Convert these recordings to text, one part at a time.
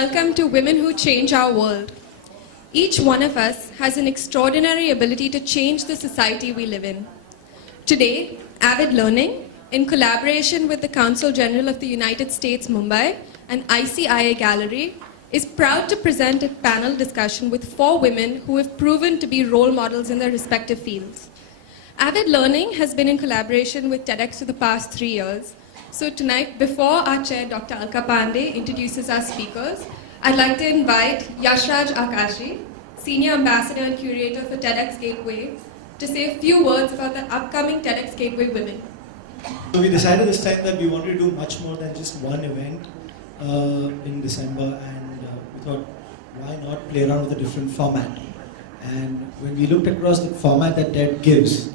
welcome to Women Who Change Our World. Each one of us has an extraordinary ability to change the society we live in. Today, Avid Learning, in collaboration with the Consul General of the United States, Mumbai, and ICIA Gallery, is proud to present a panel discussion with 4 women who have proven to be role models in their respective fields. Avid Learning has been in collaboration with TEDx for the past 3 years. So tonight, before our chair, Dr. Alka Pandey, introduces our speakers, I'd like to invite Yashraj Akashi, Senior Ambassador and Curator for TEDxGateway, to say a few words about the upcoming TEDxGateway Women. So we decided this time that we wanted to do much more than just one event in December, and we thought, why not play around with a different format? And when we looked across the format that TED gives,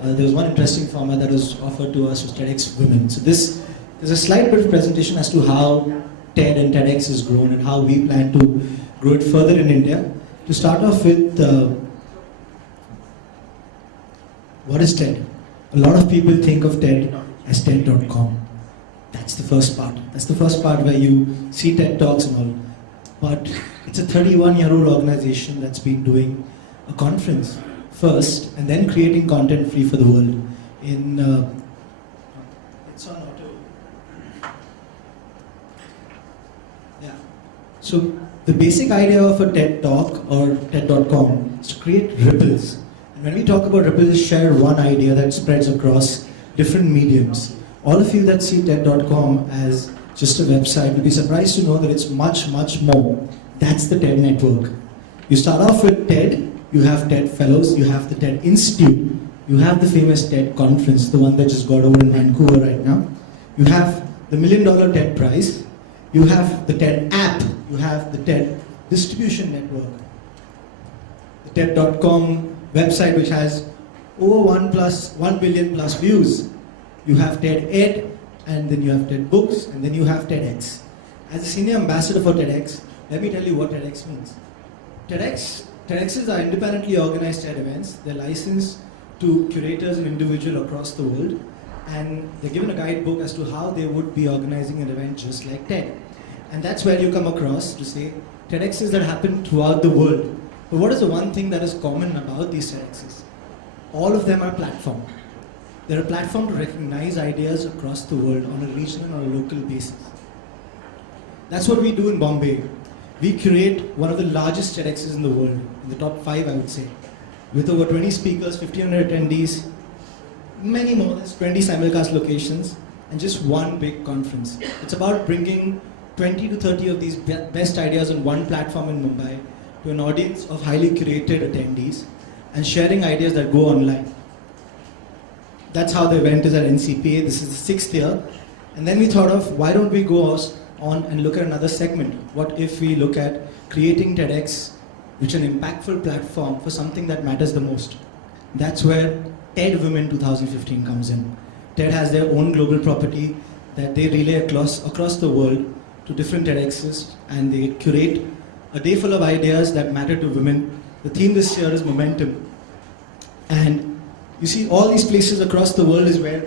there was one interesting format that was offered to us, was TEDx Women. So there's a slight bit of presentation as to how TED and TEDx has grown and how we plan to grow it further in India. To start off with, what is TED? A lot of people think of TED as TED.com. That's the first part. That's the first part where you see TED Talks and all. But it's a 31-year-old organization that's been doing a conference first, and then creating content free for the world. It's on auto. Yeah. So the basic idea of a TED Talk or TED.com is to create ripples. And when we talk about ripples, share one idea that spreads across different mediums. All of you that see TED.com as just a website will be surprised to know that it's much, much more. That's the TED network. You start off with TED. You have TED Fellows, you have the TED Institute, you have the famous TED Conference, the one that just got over in Vancouver right now. You have the $1 Million TED Prize, you have the TED app, you have the TED distribution network, the TED.com website which has over 1 billion plus views. You have TED Ed, and then you have TED Books, and then you have TEDx. As a senior ambassador for TEDx, let me tell you what TEDx means. TEDx's are independently organized TED events. They're licensed to curators and individuals across the world, and they're given a guidebook as to how they would be organizing an event just like TED. And that's where you come across to say TEDx's that happen throughout the world. But what is the one thing that is common about these TEDx's? All of them are platform. They're a platform to recognize ideas across the world on a regional or a local basis. That's what we do in Bombay. We curate one of the largest TEDx's in the world, in the top 5 I would say, with over 20 speakers, 1,500 attendees, many more, there's 20 simulcast locations, and just one big conference. It's about bringing 20 to 30 of these best ideas on one platform in Mumbai to an audience of highly curated attendees and sharing ideas that go online. That's how the event is at NCPA. This is the 6th year. And then we thought of, why don't we go on and look at another segment? What if we look at creating TEDx, which is an impactful platform for something that matters the most? That's where TED Women 2015 comes in. TED has their own global property that they relay across the world to different TEDx's, and they curate a day full of ideas that matter to women. The theme this year is momentum. And you see all these places across the world is where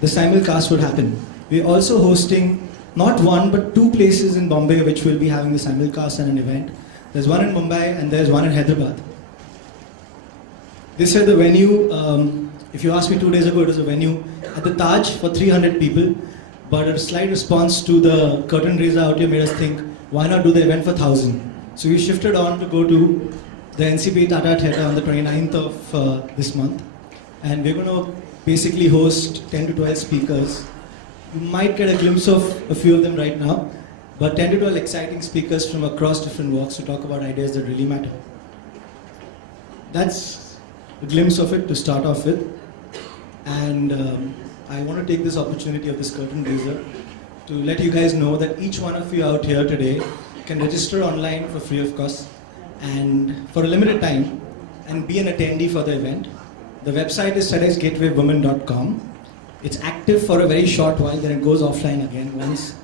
the simulcast would happen. We're also hosting not one, but 2 places in Bombay which will be having the simulcast and an event. There's one in Mumbai and there's one in Hyderabad. This is the venue, if you asked me 2 days ago, it was a venue at the Taj for 300 people, but a slight response to the curtain raiser out here made us think, why not do the event for 1,000? So we shifted on to go to the NCPA Tata Theatre on the 29th of this month, and we're going to basically host 10 to 12 speakers. You might get a glimpse of a few of them right now, but 10 to 12 exciting speakers from across different walks to talk about ideas that really matter. That's a glimpse of it to start off with. And I want to take this opportunity of this curtain raiser to let you guys know that each one of you out here today can register online for free of cost and for a limited time and be an attendee for the event. The website is TEDxGatewayWomen.com. It's active for a very short while, then it goes offline again. Once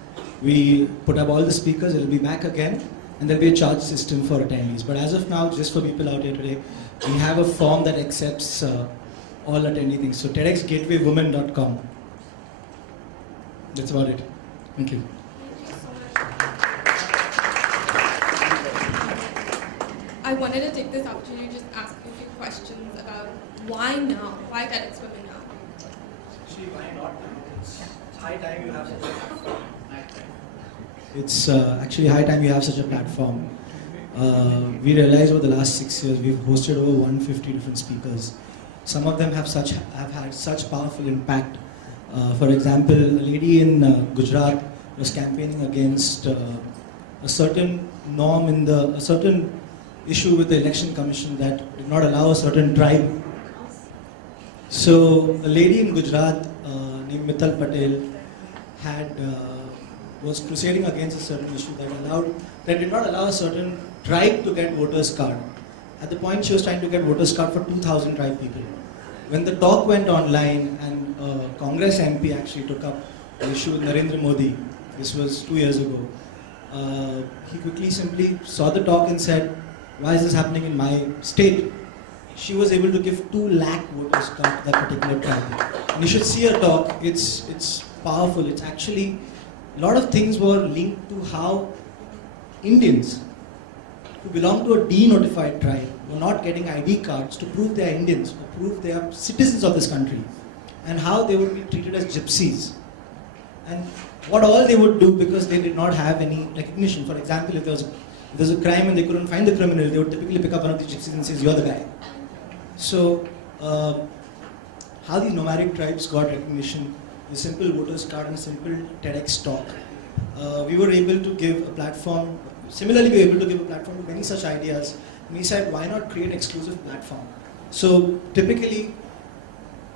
we put up all the speakers, it'll be back again, and there'll be a charge system for attendees. But as of now, just for people out here today, we have a form that accepts all attendee things. So TEDxGatewayWomen.com. That's about it. Thank you. I wanted to take this opportunity to just ask you a few questions about why now? Why TEDx Women now? Actually, why not now? It's high time you have such a platform. It's actually high time you have such a platform. We realized over the last 6 years we've hosted over 150 different speakers. Some of them have had such powerful impact. For example, a lady in Gujarat was campaigning against a certain norm in a certain issue with the election commission that did not allow a certain tribe. So a lady in Gujarat named Mithal Patel was crusading against a certain issue that did not allow a certain tribe to get voters card. At the point she was trying to get voters card for 2,000 tribe people. When the talk went online and Congress MP actually took up the issue with Narendra Modi, this was 2 years ago, he quickly simply saw the talk and said, why is this happening in my state? She was able to give 2 lakh voters card to that particular tribe. And you should see her talk, it's powerful. It's actually, a lot of things were linked to how Indians who belong to a denotified tribe were not getting ID cards to prove they are Indians, to prove they are citizens of this country, and how they would be treated as gypsies. And what all they would do because they did not have any recognition. For example, if there was a crime and they couldn't find the criminal, they would typically pick up one of the gypsies and say, you're the guy. So, how the nomadic tribes got recognition, a simple voters card and a simple TEDx talk. We were able to give a platform. Similarly, we were able to give a platform to many such ideas. And we said, why not create an exclusive platform? So typically,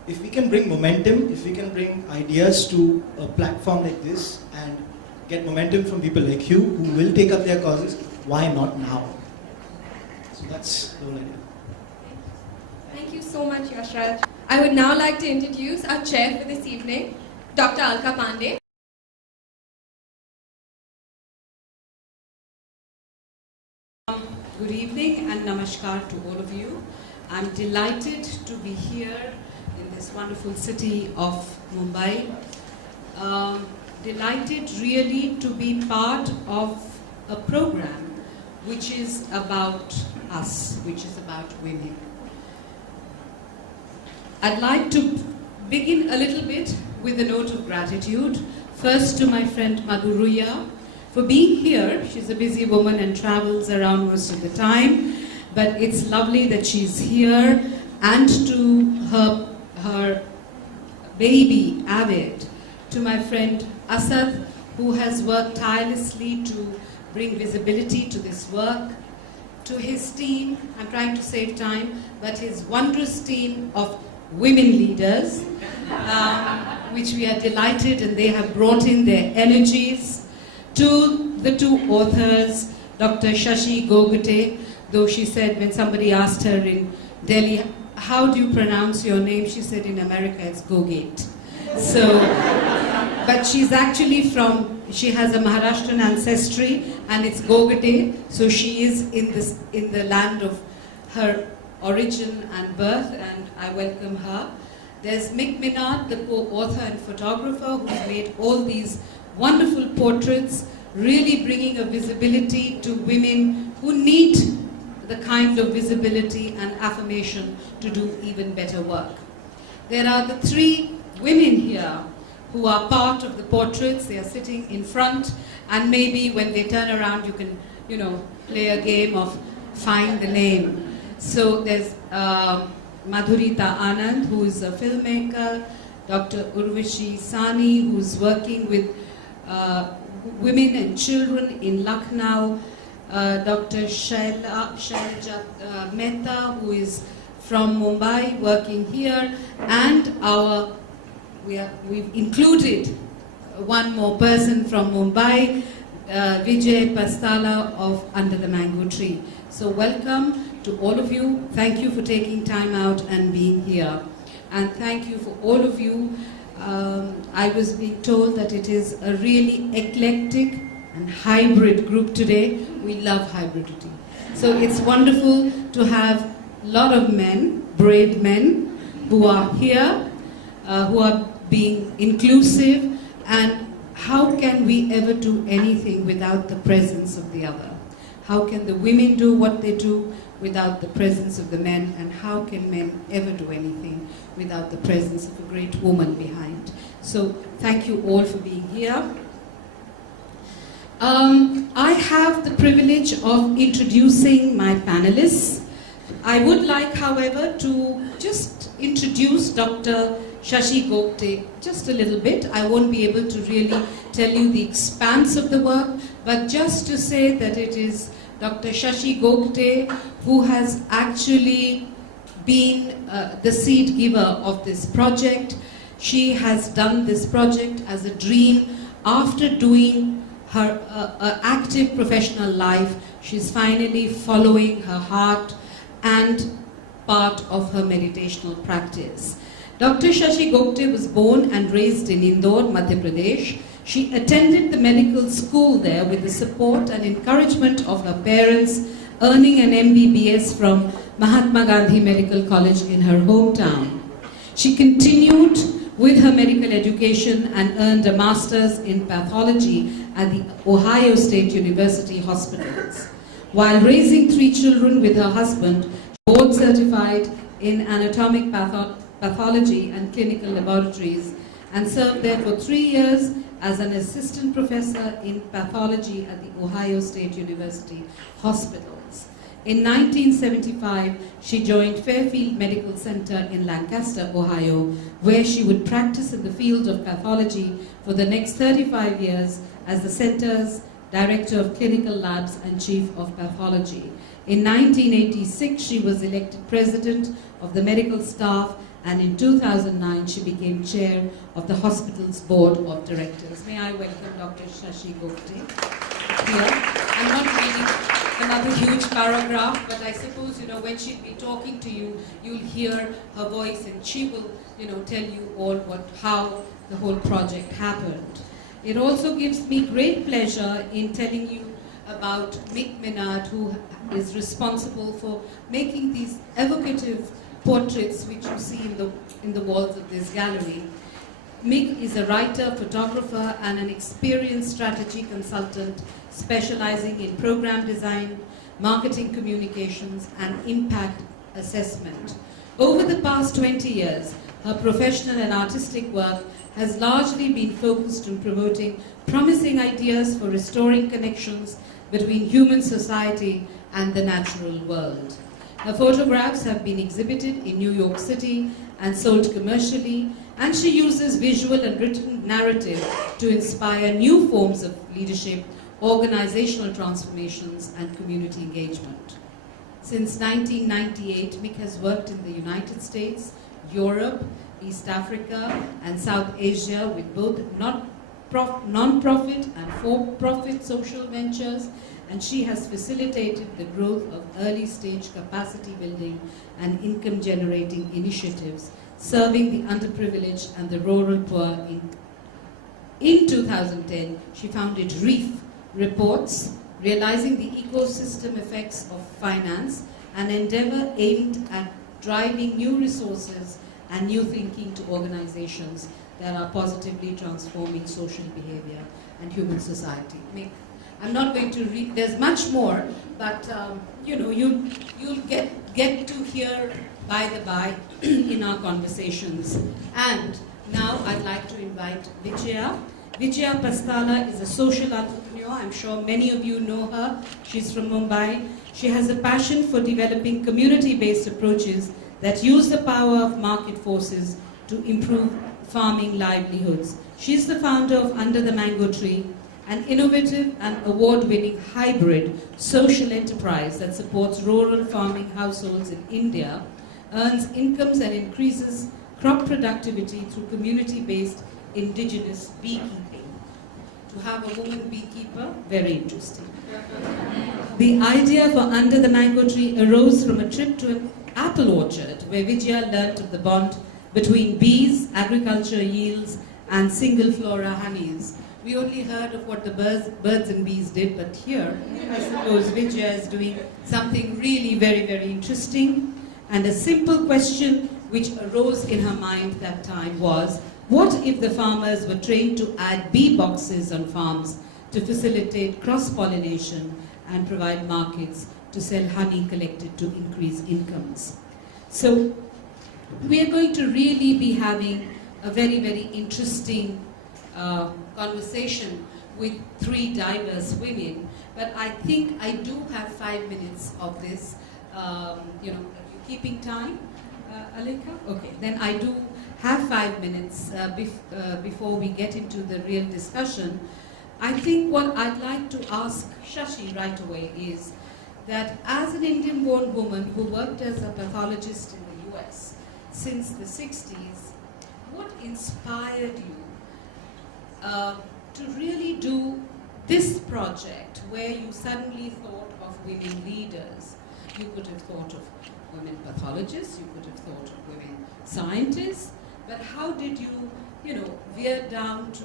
if we can bring momentum, if we can bring ideas to a platform like this and get momentum from people like you who will take up their causes, why not now? So that's the whole idea. Thank you so much, Yashraj. I would now like to introduce our chair for this evening, Dr. Alka Pandey. Good evening and namaskar to all of you. I'm delighted to be here in this wonderful city of Mumbai. Delighted really to be part of a program which is about us, which is about women. I'd like to begin a little bit with a note of gratitude. First to my friend Madhuruya for being here. She's a busy woman and travels around most of the time, but it's lovely that she's here. And to her baby, Avid, to my friend Asad, who has worked tirelessly to bring visibility to this work, to his team, I'm trying to save time, but his wondrous team of women leaders, which we are delighted, and they have brought in their energies. To the 2 authors, Dr. Shashi Gogate, though she said when somebody asked her in Delhi, how do you pronounce your name? She said in America it's Gogate. So, but she's actually she has a Maharashtrian ancestry and it's Gogate, so she is in the land of her origin and birth, and I welcome her. There's Mick Minard, the co-author and photographer, who's made all these wonderful portraits, really bringing a visibility to women who need the kind of visibility and affirmation to do even better work. There are the 3 women here who are part of the portraits. They are sitting in front, and maybe when they turn around you can, play a game of find the name. So there's Madhurita Anand, who is a filmmaker, Dr. Urvashi Sani, who's working with women and children in Lucknow, Dr. Shailaja Mehta, who is from Mumbai, working here, and we've included one more person from Mumbai, Vijay Pastala of Under the Mango Tree. So welcome to all of you. Thank you for taking time out and being here. And thank you for all of you. I was being told that it is a really eclectic and hybrid group today. We love hybridity. So it's wonderful to have a lot of men, brave men, who are here, who are being inclusive. And how can we ever do anything without the presence of the other? How can the women do what they do without the presence of the men? And how can men ever do anything without the presence of a great woman behind? So thank you all for being here. I have the privilege of introducing my panelists. I would like, however, to just introduce Dr. Shashi Gopte just a little bit. I won't be able to really tell you the expanse of the work, but just to say that it is Dr. Shashi Gopte who has actually been the seed giver of this project. She has done this project as a dream. After doing her active professional life, she's finally following her heart and part of her meditational practice. Dr. Shashi Gopte was born and raised in Indore, Madhya Pradesh. She attended the medical school there with the support and encouragement of her parents, earning an MBBS from Mahatma Gandhi Medical College in her hometown. She continued with her medical education and earned a master's in pathology at the Ohio State University Hospitals. While raising 3 children with her husband, board certified in anatomic pathology and clinical laboratories, and served there for 3 years as an assistant professor in pathology at the Ohio State University Hospitals. In 1975, she joined Fairfield Medical Center in Lancaster, Ohio, where she would practice in the field of pathology for the next 35 years as the center's Director of Clinical Labs and Chief of Pathology. In 1986, she was elected President of the Medical Staff, and in 2009, she became Chair of the hospital's Board of Directors. May I welcome Dr. Shashi Gopte here. I'm not reading another huge paragraph, but I suppose, when she'll be talking to you, you'll hear her voice and she will, tell you all how the whole project happened. It also gives me great pleasure in telling you about Mick Minard, who is responsible for making these evocative portraits which you see in the walls of this gallery. Mick is a writer, photographer, and an experienced strategy consultant specializing in program design, marketing communications, and impact assessment. Over the past 20 years, her professional and artistic work has largely been focused on promoting promising ideas for restoring connections between human society and the natural world. Her photographs have been exhibited in New York City and sold commercially, and she uses visual and written narrative to inspire new forms of leadership, organizational transformations, and community engagement. Since 1998, Mick has worked in the United States, Europe, East Africa, and South Asia with both non-profit and for-profit social ventures, and she has facilitated the growth of early-stage capacity building and income-generating initiatives, serving the underprivileged and the rural poor. In 2010, she founded REEF, Reports, Realizing the Ecosystem Effects of Finance, an endeavor aimed at driving new resources and new thinking to organizations that are positively transforming social behavior and human society. I'm not going to read, there's much more, but you'll get to hear by the by in our conversations. And now I'd like to invite Vijaya. Vijaya Pastala is a social entrepreneur. I'm sure many of you know her. She's from Mumbai. She has a passion for developing community-based approaches that use the power of market forces to improve farming livelihoods. She's the founder of Under the Mango Tree, an innovative and award-winning hybrid social enterprise that supports rural farming households in India, earns incomes and increases crop productivity through community-based indigenous beekeeping. To have a woman beekeeper, very interesting. The idea for Under the Mango Tree arose from a trip to an apple orchard where Vijaya learnt of the bond between bees, agriculture yields, and single flora honeys. We only heard of what the birds and bees did, but here, I suppose Vijaya is doing something really very, very interesting. And a simple question which arose in her mind that time was, what if the farmers were trained to add bee boxes on farms to facilitate cross-pollination and provide markets to sell honey collected to increase incomes. So we are going to really be having a very, very interesting conversation with three diverse women, but I think I do have 5 minutes of this. You keeping time, Alika? Okay, then I do have 5 minutes before we get into the real discussion. I think what I'd like to ask Shashi right away is that as an Indian-born woman who worked as a pathologist in the US since the 60s, what inspired you to really do this project where you suddenly thought of women leaders? You could have thought of women pathologists, you could have thought of women scientists, but how did you, veer down to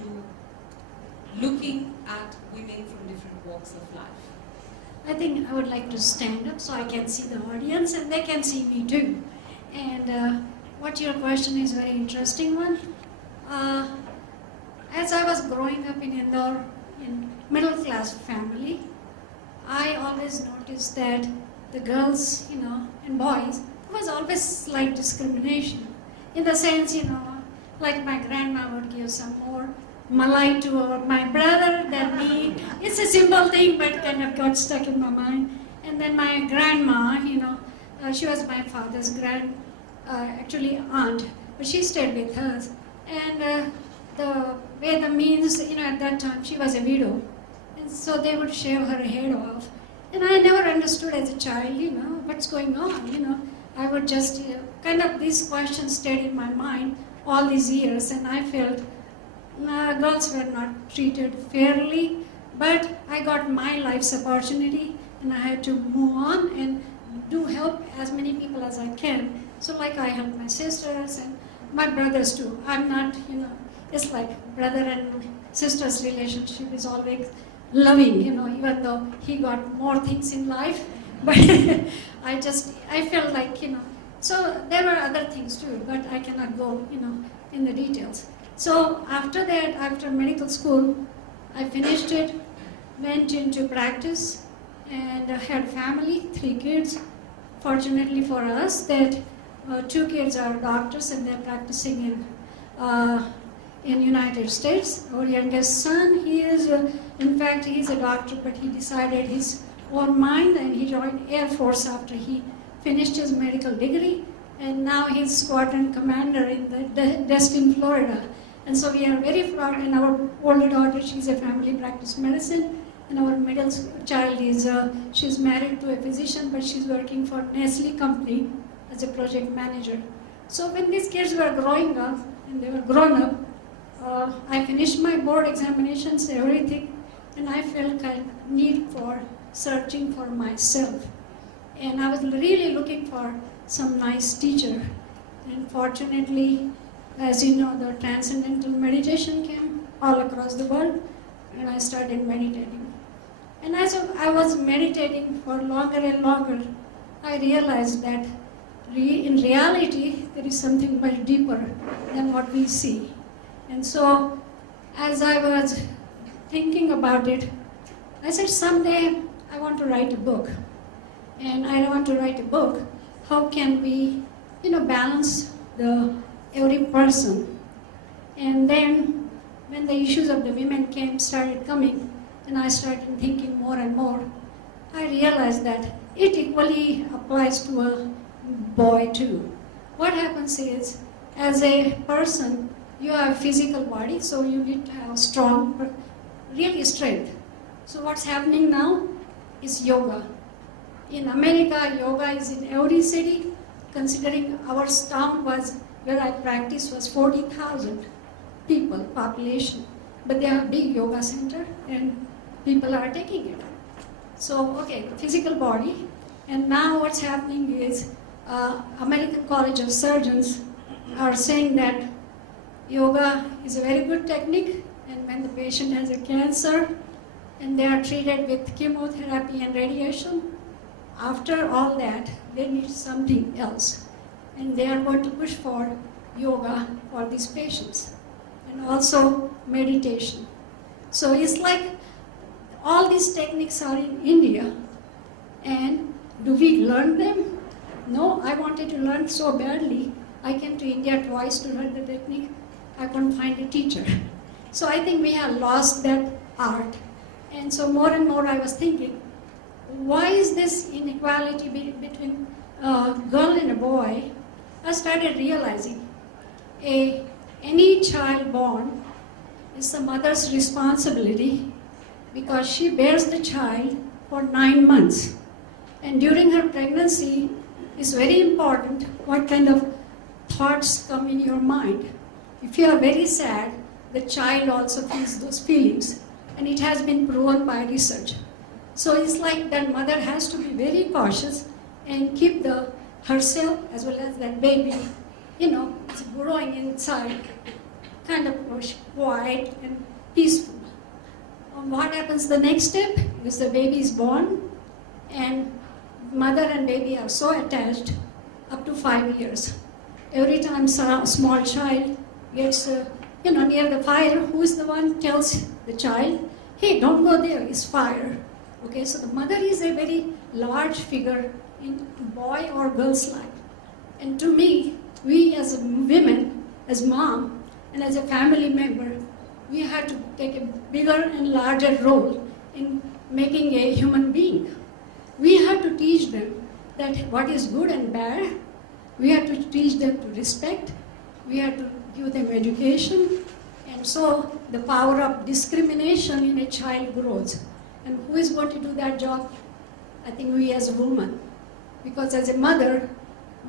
looking at women from different walks of life? I think I would like to stand up so I can see the audience and they can see me too. And what your question is a very interesting one. As I was growing up in Indore, in middle class family, I always noticed that the girls, and boys, there was always slight discrimination. In the sense, like my grandma would give some more malai to my brother than me. It's a simple thing, but kind of got stuck in my mind. And then my grandma, she was my father's actually aunt, but she stayed with us. And the way the means, at that time, she was a widow. And so they would shave her head off. And I never understood as a child, what's going on, I would just, these questions stayed in my mind all these years, and I felt girls were not treated fairly, but I got my life's opportunity, and I had to move on and do help as many people as I can. So like I help my sisters and my brothers too. I'm not, it's like brother and sister's relationship is always loving, even though he got more things in life, but I felt like, so there were other things too, but I cannot go, in the details. So after that, after medical school, I finished it, went into practice, and had family, 3 kids. Fortunately for us, that 2 kids are doctors and they're practicing in United States. Our youngest son, he is, in fact, he's a doctor, but he decided his own mind and he joined Air Force after he finished his medical degree, and now he's squadron commander in Destin, Florida. And so we are very proud, and our older daughter, she's a family practice medicine, and our middle child is, she's married to a physician, but she's working for Nestle company as a project manager. So when these kids were growing up, and they were grown up, I finished my board examinations, everything, and I felt kind of need for searching for myself. And I was really looking for some nice teacher. And fortunately, as you know, the transcendental meditation came all across the world, and I started meditating. And as I was meditating for longer and longer, I realized that in reality, there is something much deeper than what we see. And so, as I was thinking about it, I said, someday I want to write a book. And I want to write a book. How can we, balance every person? And then, when the issues of the women started coming, and I started thinking more and more, I realized that it equally applies to a boy too. What happens is, as a person, you have a physical body, so you need to have strong, really strength. So what's happening now is yoga. In America, yoga is in every city, considering our town was, where I practiced, was 40,000 people, population. But they have a big yoga center, and people are taking it. So, okay, physical body. And now what's happening is, American College of Surgeons are saying that yoga is a very good technique, and when the patient has a cancer, and they are treated with chemotherapy and radiation, after all that, they need something else. And they are going to push for yoga for these patients. And also meditation. So it's like all these techniques are in India. And do we learn them? No, I wanted to learn so badly. I came to India twice to learn the technique. I couldn't find a teacher. So I think we have lost that art. And so more and more I was thinking, why is this inequality between a girl and a boy? I started realizing any child born is the mother's responsibility because she bears the child for 9 months. And during her pregnancy, it's very important what kind of thoughts come in your mind. If you are very sad, the child also feels those feelings. And it has been proven by research. So it's like that mother has to be very cautious and keep herself as well as that baby, it's growing inside, kind of quiet and peaceful. And what happens the next step is the baby is born and mother and baby are so attached up to 5 years. Every time a small child gets near the fire, who is the one tells the child, hey, don't go there, it's fire. Okay, so the mother is a very large figure in boy or girl's life. And to me, we as women, as mom, and as a family member, we have to take a bigger and larger role in making a human being. We have to teach them that what is good and bad. We have to teach them to respect. We have to give them education. And so the power of discrimination in a child grows. And who is going to do that job? I think we as a woman. Because as a mother,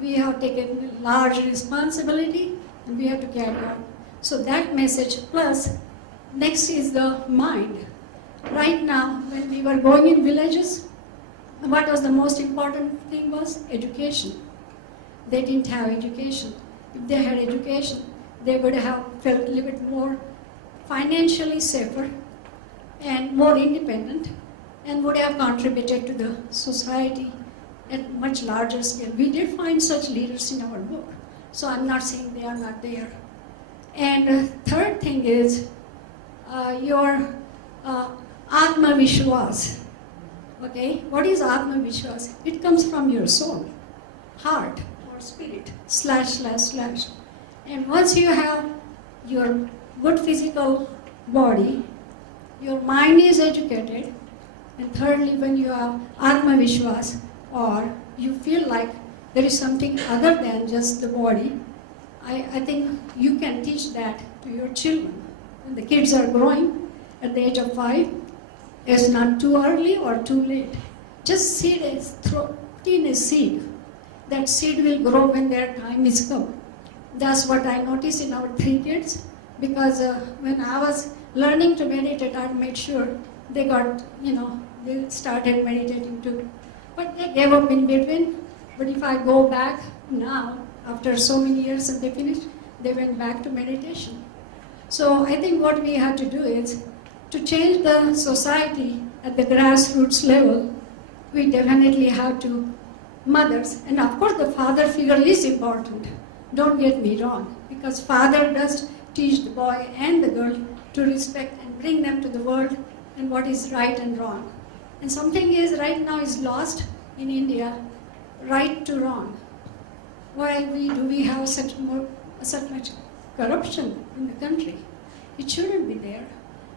we have taken large responsibility and we have to carry on. So that message, plus next is the mind. Right now, when we were going in villages, what was the most important thing was education. They didn't have education. If they had education, they would have felt a little bit more financially safer and more independent and would have contributed to the society at much larger scale. We did find such leaders in our book, so I'm not saying they are not there. And third thing is your Atma Vishwas. Okay, what is Atma Vishwas? It comes from your soul, heart or spirit, ///. And once you have your good physical body, your mind is educated, and thirdly, when you have Atma Vishwas, or you feel like there is something other than just the body, I think you can teach that to your children. When the kids are growing at the age of 5, it's not too early or too late. Just throw in a seed. That seed will grow when their time is come. That's what I noticed in our 3 kids, because when I was learning to meditate, I made sure they got, they started meditating too. But they gave up in between. But if I go back now, after so many years and they finished, they went back to meditation. So I think what we have to do is to change the society at the grassroots level. We definitely have to, mothers, and of course the father figure is important. Don't get me wrong, because father does teach the boy and the girl to respect and bring them to the world and what is right and wrong. And something is right now is lost in India, right to wrong. Why do we have such much corruption in the country? It shouldn't be there.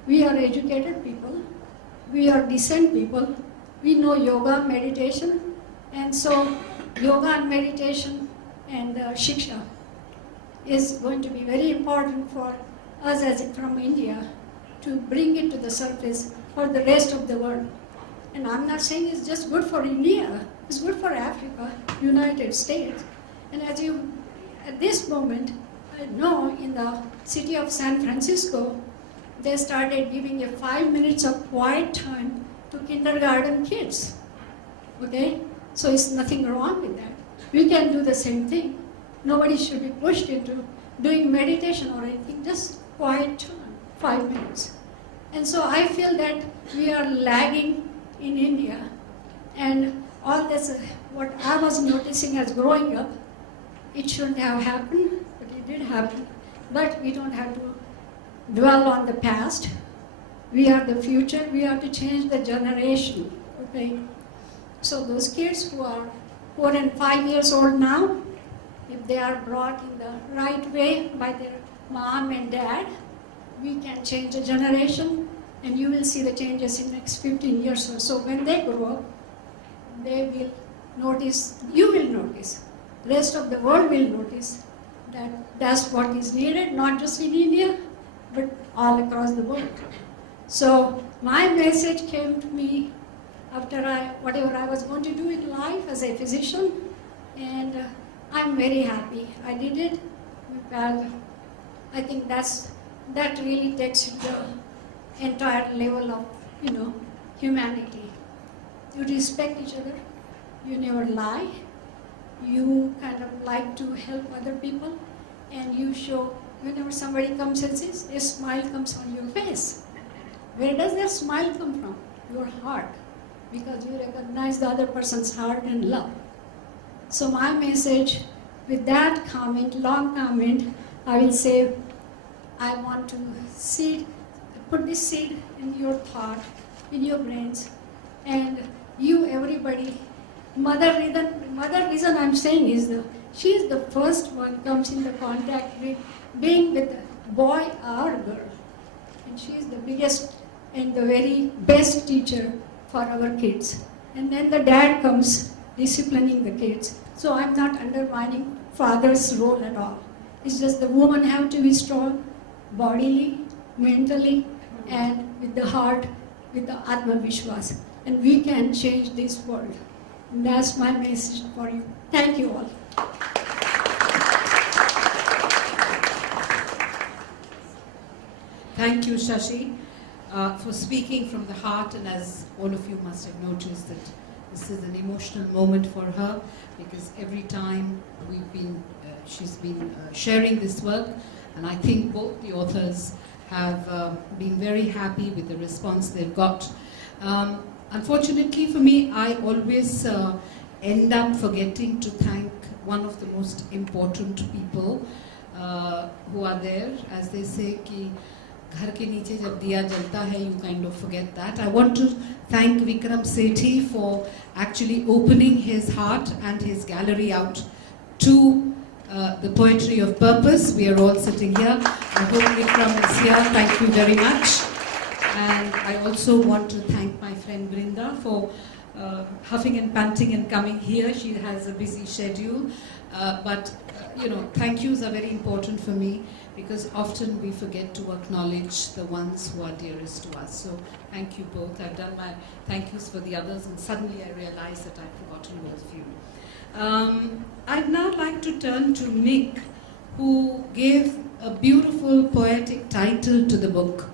We are educated people. We are decent people. We know yoga, meditation. And so yoga and meditation and shiksha is going to be very important for us from India to bring it to the surface for the rest of the world. And I'm not saying it's just good for India. It's good for Africa, United States. And at this moment, I know in the city of San Francisco, they started giving 5 minutes of quiet time to kindergarten kids. Okay? So it's nothing wrong with that. We can do the same thing. Nobody should be pushed into doing meditation or anything, just quiet time, 5 minutes. And so I feel that we are lagging in India. And all this, what I was noticing as growing up, it shouldn't have happened, but it did happen. But we don't have to dwell on the past. We are the future. We have to change the generation. Okay. So those kids who are 4 and 5 years old now, if they are brought in the right way by their mom and dad, we can change the generation, and you will see the changes in the next 15 years or so. When they grow up, they will notice, you will notice, the rest of the world will notice that that's what is needed, not just in India, but all across the world. So my message came to me after whatever I was going to do in life as a physician, and I'm very happy I did it. Because I think that really takes you to the entire level of, humanity. You respect each other. You never lie. You kind of like to help other people, and you show whenever somebody comes and says, a smile comes on your face. Where does that smile come from? Your heart, because you recognize the other person's heart and love. So my message, with that comment, long comment, I will say, I want to put this seed in your thought, in your brains, and you, everybody. Mother reason I'm saying is she is the first one comes in the contact with being with a boy or girl, and she is the biggest and the very best teacher for our kids. And then the dad comes disciplining the kids. So I'm not undermining father's role at all. It's just the woman have to be strong, bodily, mentally, and with the heart, with the Atma Vishwas. And we can change this world. And that's my message for you. Thank you all. Thank you, Shashi, for speaking from the heart, and as all of you must have noticed that this is an emotional moment for her, because every time she's been sharing this work, and I think both the authors have been very happy with the response they've got. Unfortunately for me, I always end up forgetting to thank one of the most important people who are there. As they say, ki ghar ke niche jab diya jalta hai, you kind of forget that. I want to thank Vikram Sethi for actually opening his heart and his gallery out to the poetry of purpose. We are all sitting here. I hope Vikram is here. Thank you very much. And I also want to thank my friend Brinda for huffing and panting and coming here. She has a busy schedule. But thank yous are very important for me, because often we forget to acknowledge the ones who are dearest to us. So thank you both. I've done my thank yous for the others, and suddenly I realized that I've forgotten all of you. I'd now like to turn to Mick, who gave a beautiful poetic title to the book,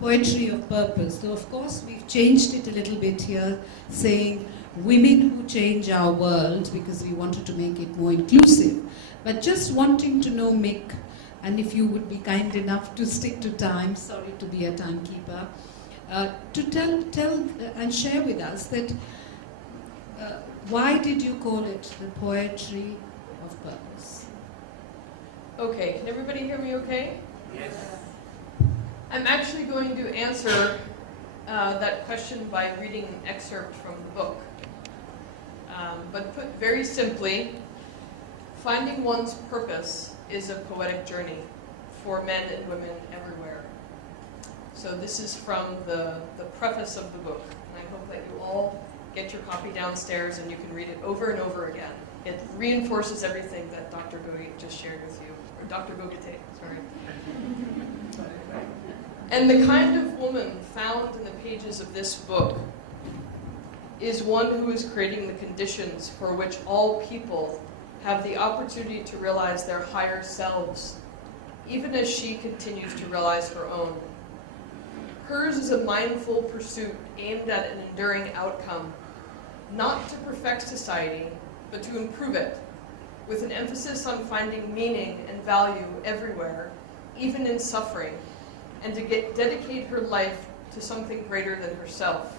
Poetry of Purpose. Though of course we've changed it a little bit here, saying women who change our world, because we wanted to make it more inclusive. But just wanting to know, Mick, and if you would be kind enough to stick to time, sorry to be a timekeeper, to tell and share with us that why did you call it the Poetry of Purpose? Okay, can everybody hear me okay? Yes. I'm actually going to answer that question by reading an excerpt from the book. But put very simply, finding one's purpose is a poetic journey for men and women everywhere. So this is from the preface of the book. And I hope that you all get your copy downstairs and you can read it over and over again. It reinforces everything that Dr. Bogate just shared with you, or Dr. Bogate, sorry. And the kind of woman found in the pages of this book is one who is creating the conditions for which all people have the opportunity to realize their higher selves, even as she continues to realize her own. Hers is a mindful pursuit aimed at an enduring outcome, not to perfect society, but to improve it, with an emphasis on finding meaning and value everywhere, even in suffering, and to dedicate her life to something greater than herself.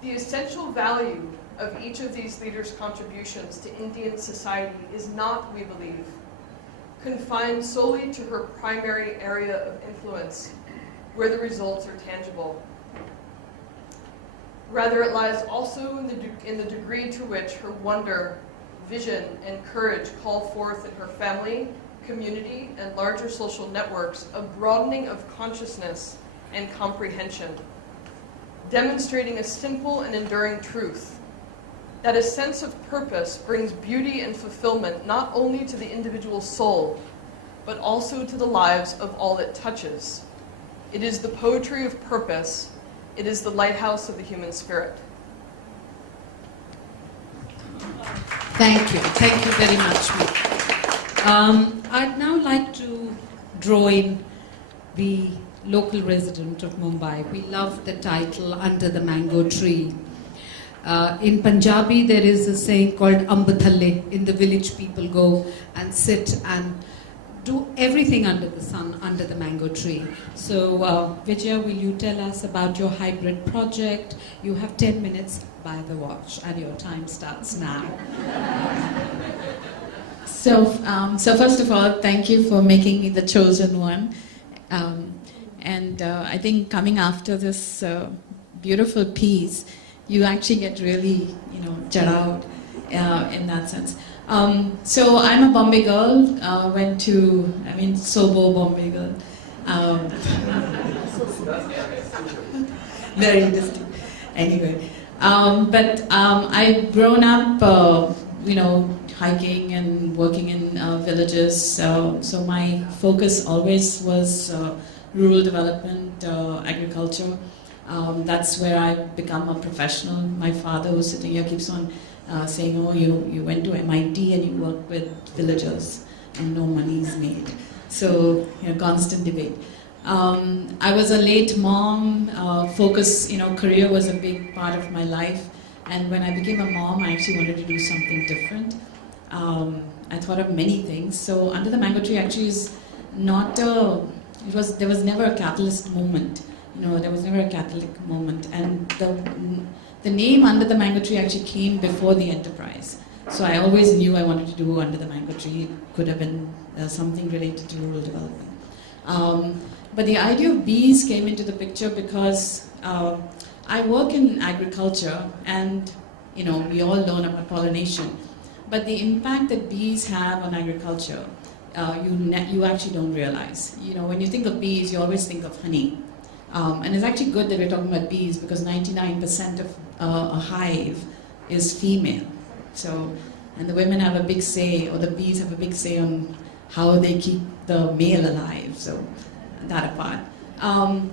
The essential value of each of these leaders' contributions to Indian society is not, we believe, confined solely to her primary area of influence, where the results are tangible. Rather, it lies also in the degree to which her wonder, vision, and courage call forth in her family, community, and larger social networks a broadening of consciousness and comprehension, demonstrating a simple and enduring truth, that a sense of purpose brings beauty and fulfillment not only to the individual soul, but also to the lives of all it touches. It is the poetry of purpose. It is the lighthouse of the human spirit. Thank you. Thank you very much, Meet. I'd now like to draw in the local resident of Mumbai. We love the title, Under the Mango Tree. In Punjabi, there is a saying called Ambathalle. In the village, people go and sit and do everything under the sun, under the mango tree. So, Vijaya, will you tell us about your hybrid project? You have 10 minutes by the watch, and your time starts now. So first of all, thank you for making me the chosen one. I think coming after this beautiful piece, you actually get really, jet out in that sense. So I'm a Bombay girl, Sobo Bombay girl. Very distinct. Anyway, I've grown up, hiking and working in villages. So my focus always was rural development, agriculture. That's where I've become a professional. My father, who's sitting here, keeps on saying, oh, you went to MIT and you worked with villagers and no money is made. So, constant debate. I was a late mom. Career was a big part of my life. And when I became a mom, I actually wanted to do something different. I thought of many things. So Under the Mango Tree actually is not there was never a catalyst moment. There was never a catalytic moment. And the name Under the Mango Tree actually came before the enterprise. So I always knew I wanted to do Under the Mango Tree. It could have been something related to rural development. But the idea of bees came into the picture because I work in agriculture and, we all learn about pollination. But the impact that bees have on agriculture, you actually don't realize. When you think of bees, you always think of honey. And it's actually good that we're talking about bees because 99% of a hive is female. So, and the women have a big say, or the bees have a big say on how they keep the male alive. So, that apart. When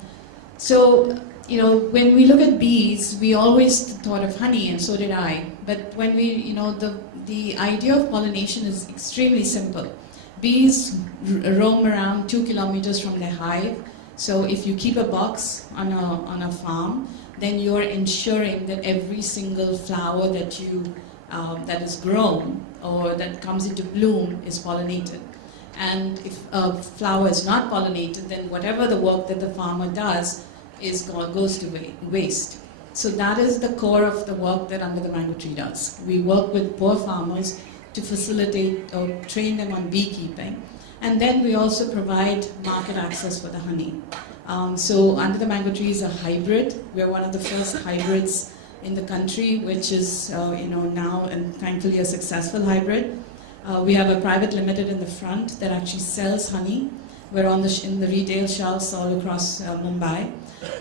we look at bees, we always thought of honey, and so did I. But when the idea of pollination is extremely simple. Bees roam around 2 kilometers from their hive. So if you keep a box on a farm, then you're ensuring that every single flower that is grown or that comes into bloom is pollinated. And if a flower is not pollinated, then whatever the work that the farmer does goes to waste. So that is the core of the work that Under the Mango Tree does. We work with poor farmers to facilitate or train them on beekeeping. And then we also provide market access for the honey. So Under the Mango Tree is a hybrid. We're one of the first hybrids in the country, which is now and thankfully a successful hybrid. We have a private limited in the front that actually sells honey. We're in the retail shelves all across Mumbai.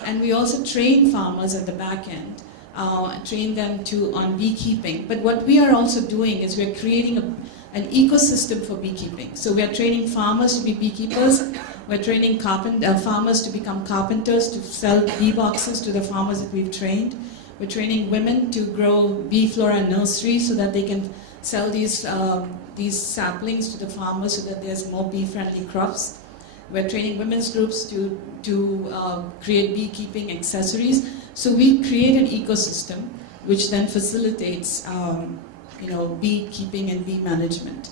And we also train farmers at the back end, train them on beekeeping. But what we are also doing is we're creating an ecosystem for beekeeping. So we are training farmers to be beekeepers. We're training farmers to become carpenters, to sell bee boxes to the farmers that we've trained. We're training women to grow bee flora nurseries so that they can sell these saplings to the farmers so that there's more bee-friendly crops. We're training women's groups to create beekeeping accessories. So we create an ecosystem which then facilitates beekeeping and bee management.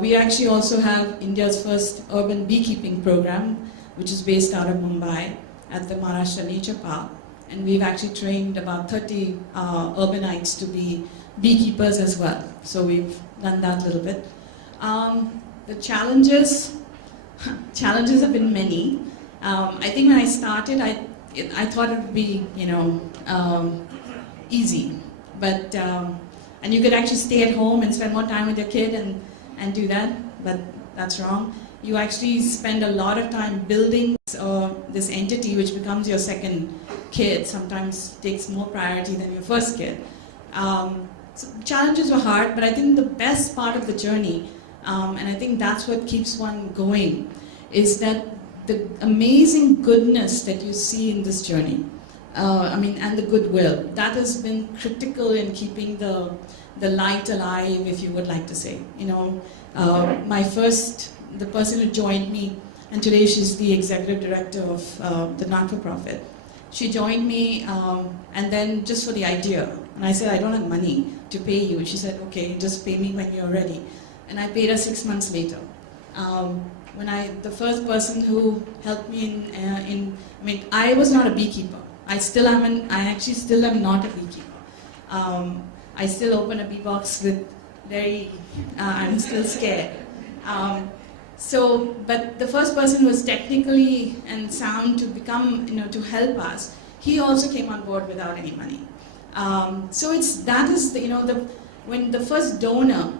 We actually also have India's first urban beekeeping program, which is based out of Mumbai at the Maharashtra Nature Park. And we've actually trained about 30 urbanites to be beekeepers as well. So we've done that a little bit. The challenges have been many. I think when I started, I thought it would be, easy, but and you could actually stay at home and spend more time with your kid and do that, but that's wrong. You actually spend a lot of time building this entity which becomes your second kid, sometimes takes more priority than your first kid. So challenges were hard, but I think the best part of the journey, and I think that's what keeps one going, is that the amazing goodness that you see in this journey, and the goodwill, that has been critical in keeping the light alive, if you would like to say. The person who joined me, and today she's the executive director of the not-for-profit. She joined me, and then just for the idea. And I said, I don't have money to pay you. She said, okay, just pay me when you're ready. And I paid her 6 months later. The first person who helped me I was not a beekeeper. I actually still am not a beekeeper. I still open a bee box with I'm still scared. But the first person who was technically and sound to become, to help us, he also came on board without any money. When the first donor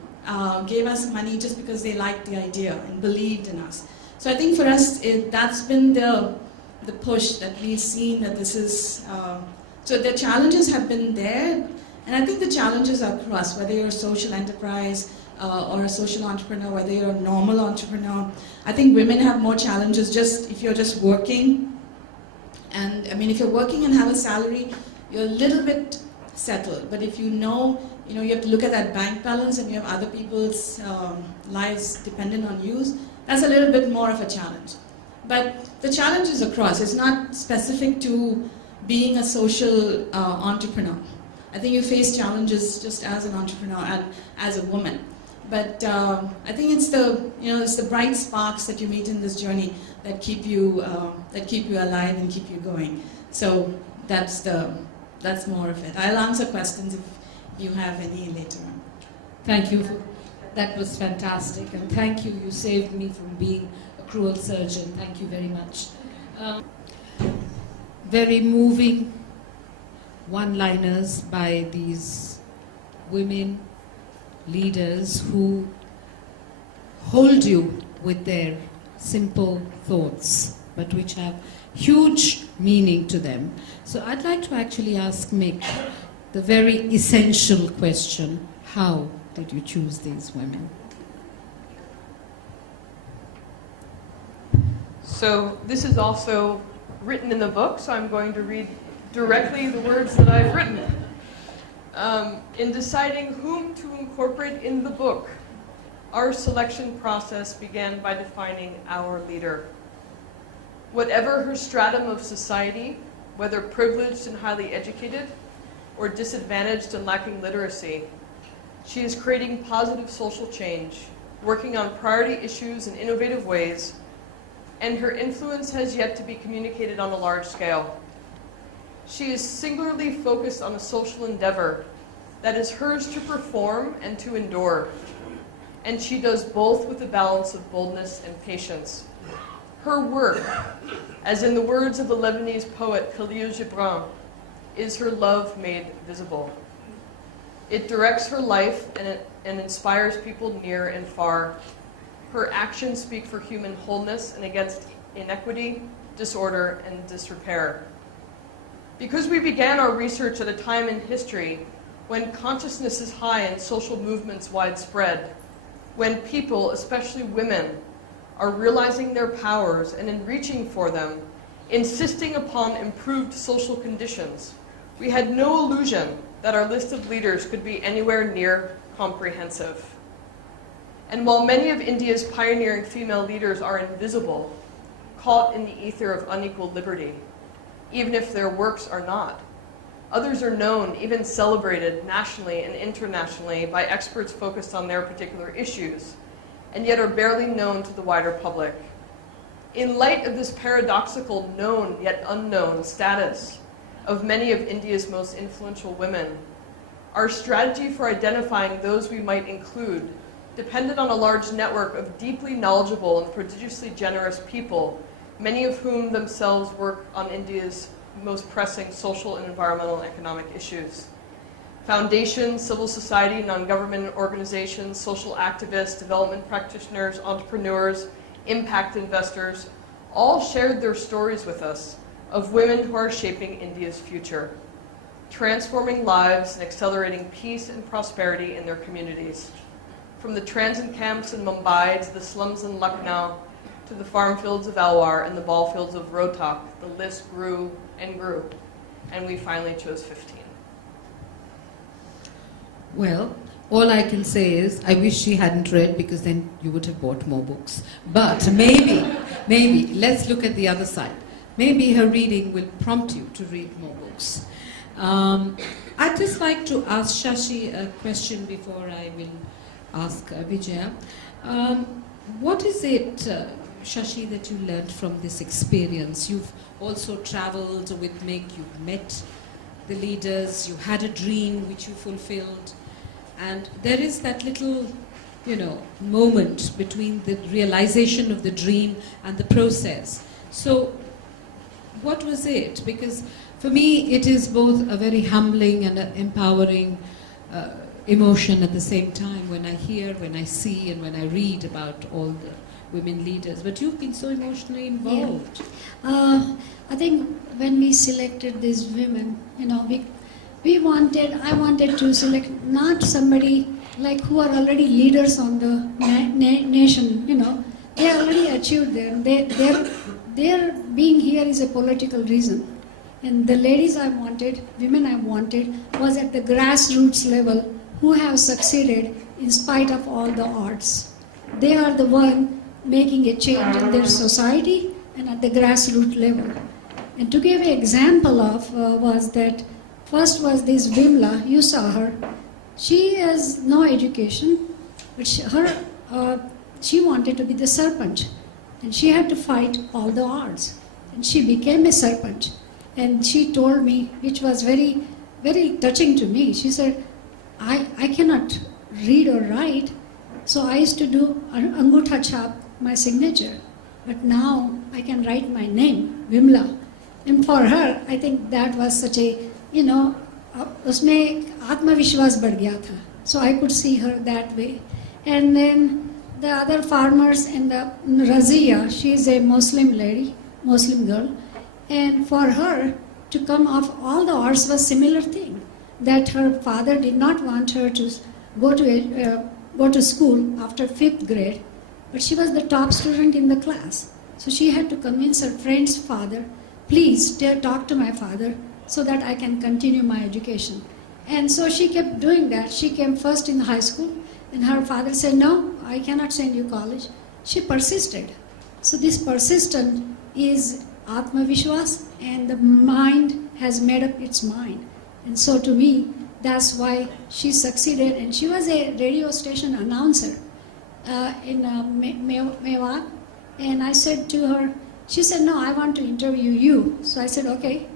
gave us money just because they liked the idea and believed in us. So I think for us, that's been the push that we've seen, that this is, so the challenges have been there, and I think the challenges are across, whether you're a social enterprise, or a social entrepreneur, whether you're a normal entrepreneur. I think women have more challenges if you're just working. And if you're working and have a salary, you're a little bit settled. But if you have to look at that bank balance and you have other people's lives dependent on you, that's a little bit more of a challenge. But the challenge is across. It's not specific to being a social entrepreneur. I think you face challenges just as an entrepreneur and as a woman. But I think it's the bright sparks that you meet in this journey that keep you alive and keep you going. So that's more of it. I'll answer questions if you have any later on. Thank you. That was fantastic, and thank you. You saved me from being a cruel surgeon. Thank you very much. Very moving one-liners by these women leaders who hold you with their simple thoughts, but which have huge meaning to them. So I'd like to actually ask Mick the very essential question: how did you choose these women? So this is also written in the book, so I'm going to read directly the words that I've written. In deciding whom to incorporate in the book, our selection process began by defining our leader. Whatever her stratum of society, whether privileged and highly educated, or disadvantaged and lacking literacy, she is creating positive social change, working on priority issues in innovative ways, and her influence has yet to be communicated on a large scale. She is singularly focused on a social endeavor that is hers to perform and to endure, and she does both with a balance of boldness and patience. Her work, as in the words of the Lebanese poet Khalil Gibran, is her love made visible. It directs her life and inspires people near and far. Her actions speak for human wholeness and against inequity, disorder, and disrepair. Because we began our research at a time in history when consciousness is high and social movements widespread, when people, especially women, are realizing their powers and in reaching for them, insisting upon improved social conditions, we had no illusion that our list of leaders could be anywhere near comprehensive. And while many of India's pioneering female leaders are invisible, caught in the ether of unequal liberty, even if their works are not, others are known, even celebrated nationally and internationally by experts focused on their particular issues, and yet are barely known to the wider public. In light of this paradoxical known yet unknown status of many of India's most influential women, our strategy for identifying those we might include depended on a large network of deeply knowledgeable and prodigiously generous people many of whom themselves work on India's most pressing social and environmental and economic issues. Foundations, civil society, non-government organizations, social activists, development practitioners, entrepreneurs, impact investors, all shared their stories with us of women who are shaping India's future, transforming lives and accelerating peace and prosperity in their communities. From the transit camps in Mumbai to the slums in Lucknow, to the farm fields of Alwar and the ball fields of Rohtak, the list grew and grew, and we finally chose 15. Well, all I can say is I wish she hadn't read, because then you would have bought more books. But maybe, let's look at the other side. Maybe her reading will prompt you to read more books. I'd just like to ask Shashi a question before I will ask Vijaya. What is it, Shashi, that you learned from this experience? You've also traveled with MIG, you've met the leaders, you had a dream which you fulfilled, and there is that little, moment between the realization of the dream and the process. So, what was it? Because for me, it is both a very humbling and an empowering emotion at the same time when I hear, when I see, and when I read about all the women leaders. But you've been so emotionally involved. Yeah. I think when we selected these women, I wanted to select not somebody like who are already leaders on the nation. They already achieved them. Their being here is a political reason. And the ladies I wanted, women I wanted, was at the grassroots level who have succeeded in spite of all the odds. They are the one making a change in their society and at the grassroots level. And to give an example of was that first was this Vimla, you saw her. She has no education, but she wanted to be the serpent. And she had to fight all the odds. And she became a serpent. And she told me, which was very, very touching to me, she said, I cannot read or write, so I used to do angutha chap, my signature. But now I can write my name, Vimla. And for her, I think that was such a, उसमें आत्मविश्वास बढ़ गया था. So I could see her that way. And then the other farmers and the Razia, she is a Muslim lady, Muslim girl. And for her to come off all the odds was similar thing. That her father did not want her to go to school after 5th grade, but she was the top student in the class. So she had to convince her friend's father, please talk to my father so that I can continue my education. And so she kept doing that. She came first in high school, and her father said, no, I cannot send you college. She persisted. So this persistence is Atmavishwas, and the mind has made up its mind. And so to me, that's why she succeeded. And she was a radio station announcer in Mewat. And I said to her, she said, no, I want to interview you. So I said, okay,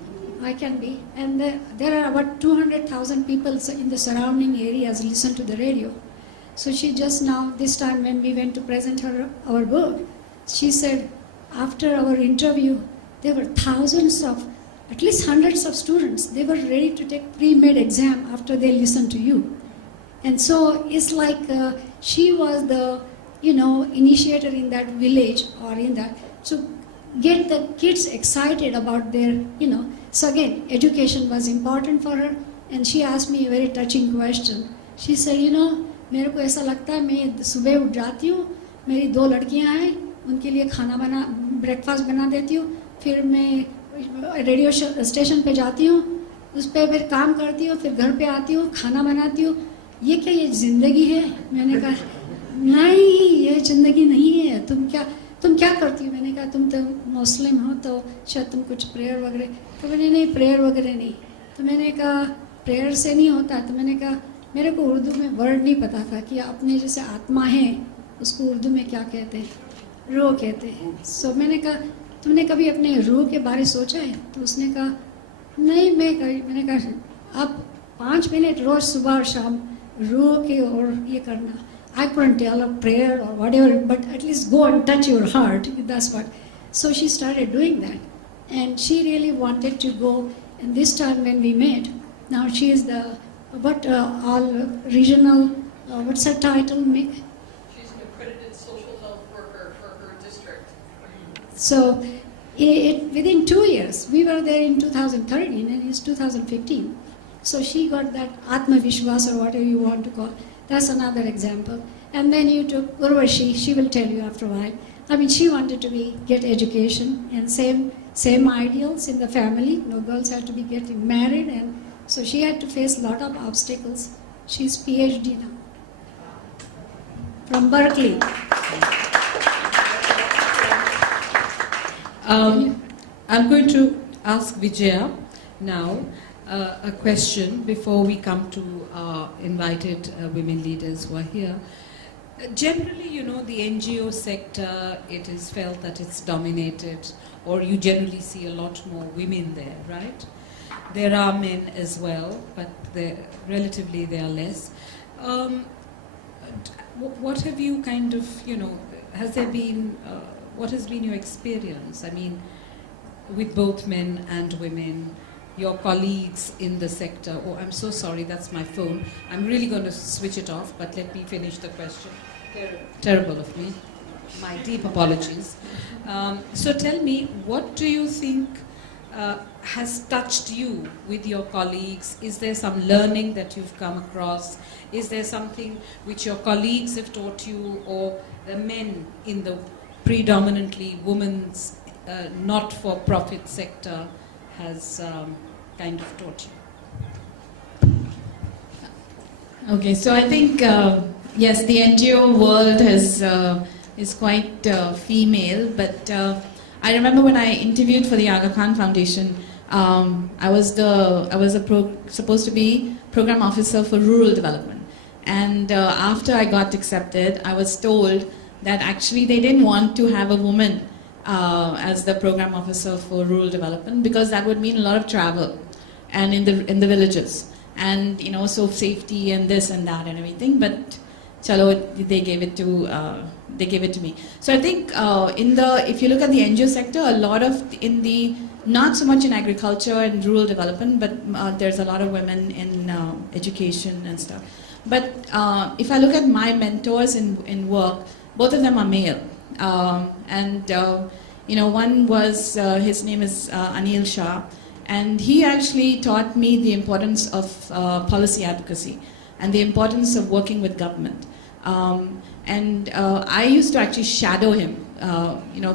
I can be. And there are about 200,000 people in the surrounding areas listen to the radio. So she just now, this time when we went to present her our book, she said, after our interview, there were thousands of, at least hundreds of students. They were ready to take pre-med exam after they listened to you. And so it's like she was the, initiator in that village or in that. So get the kids excited about their, So again, education was important for her. And she asked me a very touching question. She said, मेरे को ऐसा लगता है मैं सुबह उठ जाती हूँ, मेरी 2 लड़कियाँ हैं, उनके लिए ब्रेकफास्ट बना देती हूँ, फिर मैं रेडियो स्टेशन पे जाती हूँ, उस पर फिर काम करती हूँ, फिर घर पे आती हूँ, खाना बनाती हूँ. ये क्या ये ज़िंदगी है? मैंने कहा नहीं, ये ज़िंदगी नहीं है. तुम क्या करती हो? मैंने कहा तुम तो मुस्लिम हो तो शायद तुम कुछ प्रेयर वगैरह. तो मैंने नहीं, प्रेयर वगैरह नहीं. तो मैंने कहा प्रेयर से नहीं होता. तो मैंने कहा मेरे को उर्दू में वर्ड नहीं पता था कि अपने जैसे आत्मा है उसको उर्दू में क्या कहते हैं, रूह कहते हैं. सो मैंने कहा तुमने कभी अपने रूह के बारे सोचा है? तो उसने कहा नहीं. मैंने कहा अब 5 मिनट रोज़ सुबह और शाम रूह के और ये करना. I couldn't tell a prayer or whatever, but at least go and touch your heart. That's what. So she started doing that. And she really wanted to go, and this time when we met, now she is the, all regional, what's her title, Mick? She's an accredited social health worker for her district. So within 2 years, we were there in 2013 and it's 2015. So she got that Atma Vishwas or whatever you want to call. That's another example. And then you took Urvashi, she will tell you after a while. I mean, she wanted to get education and same ideals in the family. No girls had to be getting married, and so she had to face a lot of obstacles. She's PhD now from Berkeley. I'm going to ask Vijaya now a question before we come to our invited women leaders who are here. Generally, you know, the NGO sector, it is felt that it's dominated, or you generally see a lot more women there, right? There are men as well, but relatively they are less. What have you kind of, you know, has there been, what has been your experience? I mean, with both men and women, your colleagues in the sector. Oh, I'm so sorry, that's my phone. I'm really going to switch it off, but let me finish the question. Terrible of me. My deep apologies. So tell me, what do you think has touched you with your colleagues? Is there some learning that you've come across? Is there something which your colleagues have taught you, or the men in the predominantly women's not-for-profit sector has kind of taught you? Okay, so I think, yes, the NGO world is quite female, but I remember when I interviewed for the Aga Khan Foundation, I was supposed to be program officer for rural development. And after I got accepted, I was told that actually they didn't want to have a woman as the program officer for rural development, because that would mean a lot of travel and in the villages, and you know, so safety and this and that and everything. But chalo, they gave it to me. So I think if you look at the NGO sector, a lot of not so much in agriculture and rural development, but there's a lot of women in education and stuff. But if I look at my mentors in work, both of them are male. You know, one was, his name is Anil Shah, and he actually taught me the importance of policy advocacy and the importance of working with government. I used to actually shadow him, you know,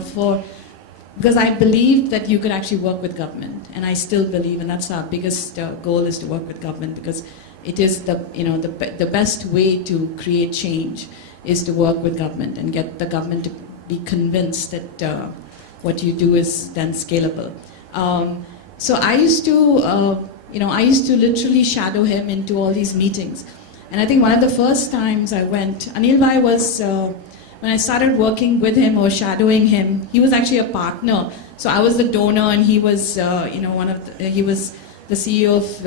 because I believed that you could actually work with government, and I still believe, and that's our biggest goal, is to work with government, because it is the best way to create change is to work with government and get the government to be convinced that what you do is then scalable. So I used to, literally shadow him into all these meetings. And I think one of the first times I went, Anil Bhai was, when I started working with him or shadowing him, he was actually a partner. So I was the donor, and he was, he was the CEO of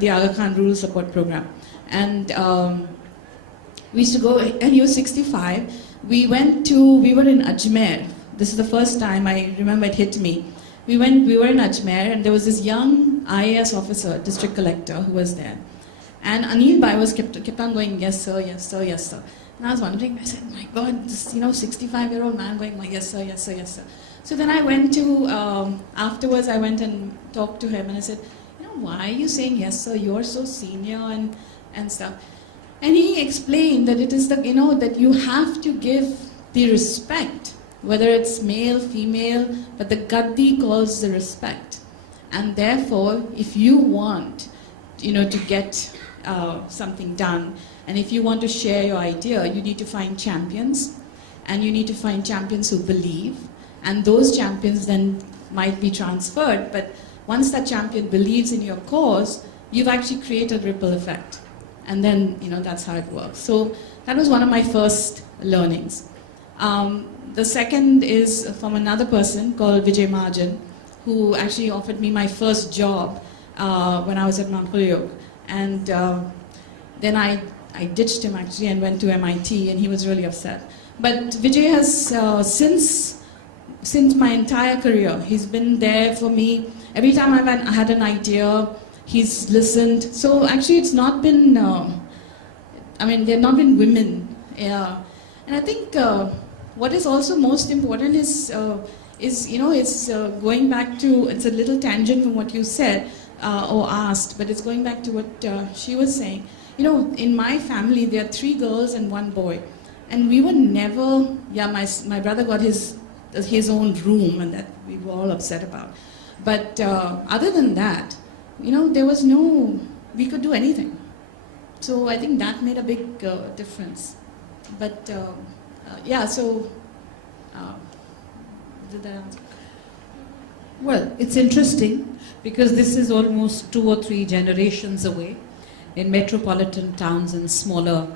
the Aga Khan Rural Support Program. And we used to go, and he was 65. We were in Ajmer. This is the first time I remember it hit me. We were in Ajmer, and there was this young IAS officer, district collector, who was there. And Anil Bhai kept on going, yes sir, yes sir, yes sir. And I was wondering, I said, my God, this 65-year-old man going, yes sir, yes sir, yes sir. So then I went to, afterwards I went and talked to him, and I said, why are you saying yes sir, you're so senior and stuff. And he explained that it is that you have to give the respect, whether it's male, female, but the Gaddi calls the respect. And therefore, if you want, to get something done, and if you want to share your idea, you need to find champions, and you need to find champions who believe, and those champions then might be transferred, but once that champion believes in your cause, you've actually created a ripple effect. And then, that's how it works. So that was one of my first learnings. The second is from another person called Vijay Mahajan, who actually offered me my first job when I was at Mount Holyoke. And then I ditched him actually and went to MIT, and he was really upset. But Vijay has, since since my entire career. He's been there for me. Every time I had an idea, he's listened. So actually it's not been, there have not been women. Yeah. And I think what is also most important is going back to, it's a little tangent from what you said or asked, but it's going back to what she was saying. In my family, there are 3 girls and 1 boy. And we were never, my brother got his own room, and that we were all upset about. But other than that, there was we could do anything. So I think that made a big difference. But did that answer? Well, it's interesting because this is almost 2 or 3 generations away. In metropolitan towns and smaller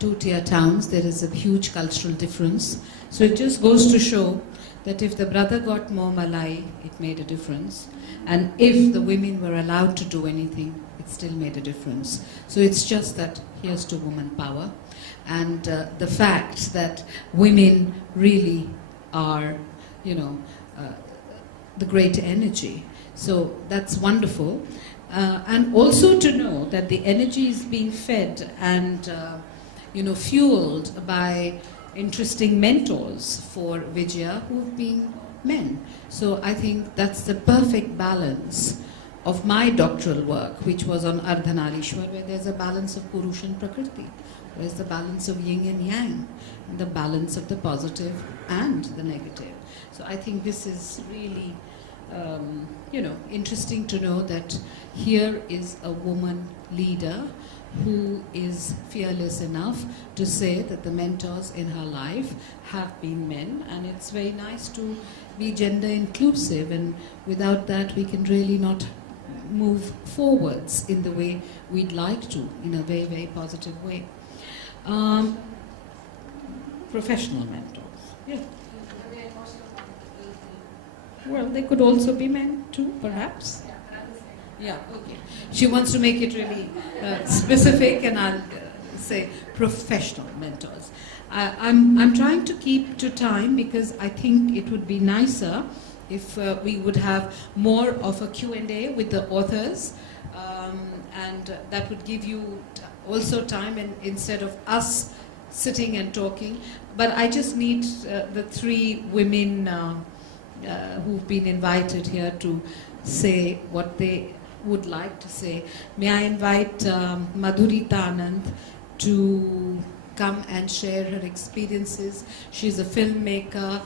2-tier towns, there is a huge cultural difference. So it just goes to show that if the brother got more Malay, it made a difference. And if the women were allowed to do anything, it still made a difference. So it's just that here's to woman power. And the fact that women really are, the great energy. So that's wonderful. And also to know that the energy is being fed and fueled by interesting mentors for Vijaya who've been men. So I think that's the perfect balance of my doctoral work, which was on Ardhanarishwar, where there's a balance of Purush and Prakriti, where's the balance of yin and yang, and the balance of the positive and the negative. So I think this is really interesting to know that here is a woman leader who is fearless enough to say that the mentors in her life have been men, and it's very nice to be gender inclusive, and without that we can really not move forwards in the way we'd like to, in a very, very positive way. Professional mentors. Yeah. Well, they could also be men too, perhaps. Yeah, okay. She wants to make it really specific, and I'll say professional mentors. I'm trying to keep to time because I think it would be nicer if we would have more of a Q&A with the authors, and that would give you also time, and instead of us sitting and talking. But I just need the 3 women who've been invited here to say what they would like to say. May I invite Madhurita Anand to come and share her experiences. She's a filmmaker,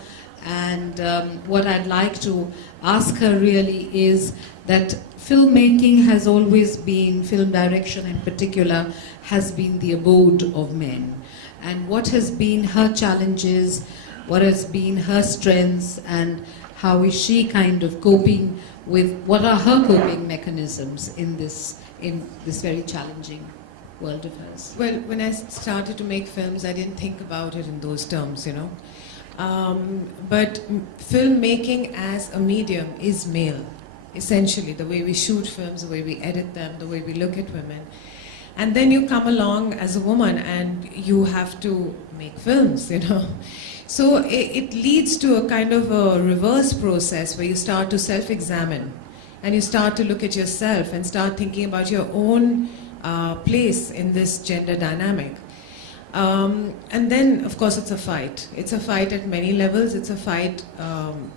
and what I'd like to ask her really is that filmmaking has always been, film direction in particular, has been the abode of men. And what has been her challenges, what has been her strengths, and how is she kind of coping with, what are her coping mechanisms in this very challenging world of hers? Well, when I started to make films, I didn't think about it in those terms, But filmmaking as a medium is male, essentially. The way we shoot films, the way we edit them, the way we look at women. And then you come along as a woman and you have to make films, So it leads to a kind of a reverse process where you start to self-examine and you start to look at yourself and start thinking about your own place in this gender dynamic. And then, of course, it's a fight. It's a fight at many levels. It's a fight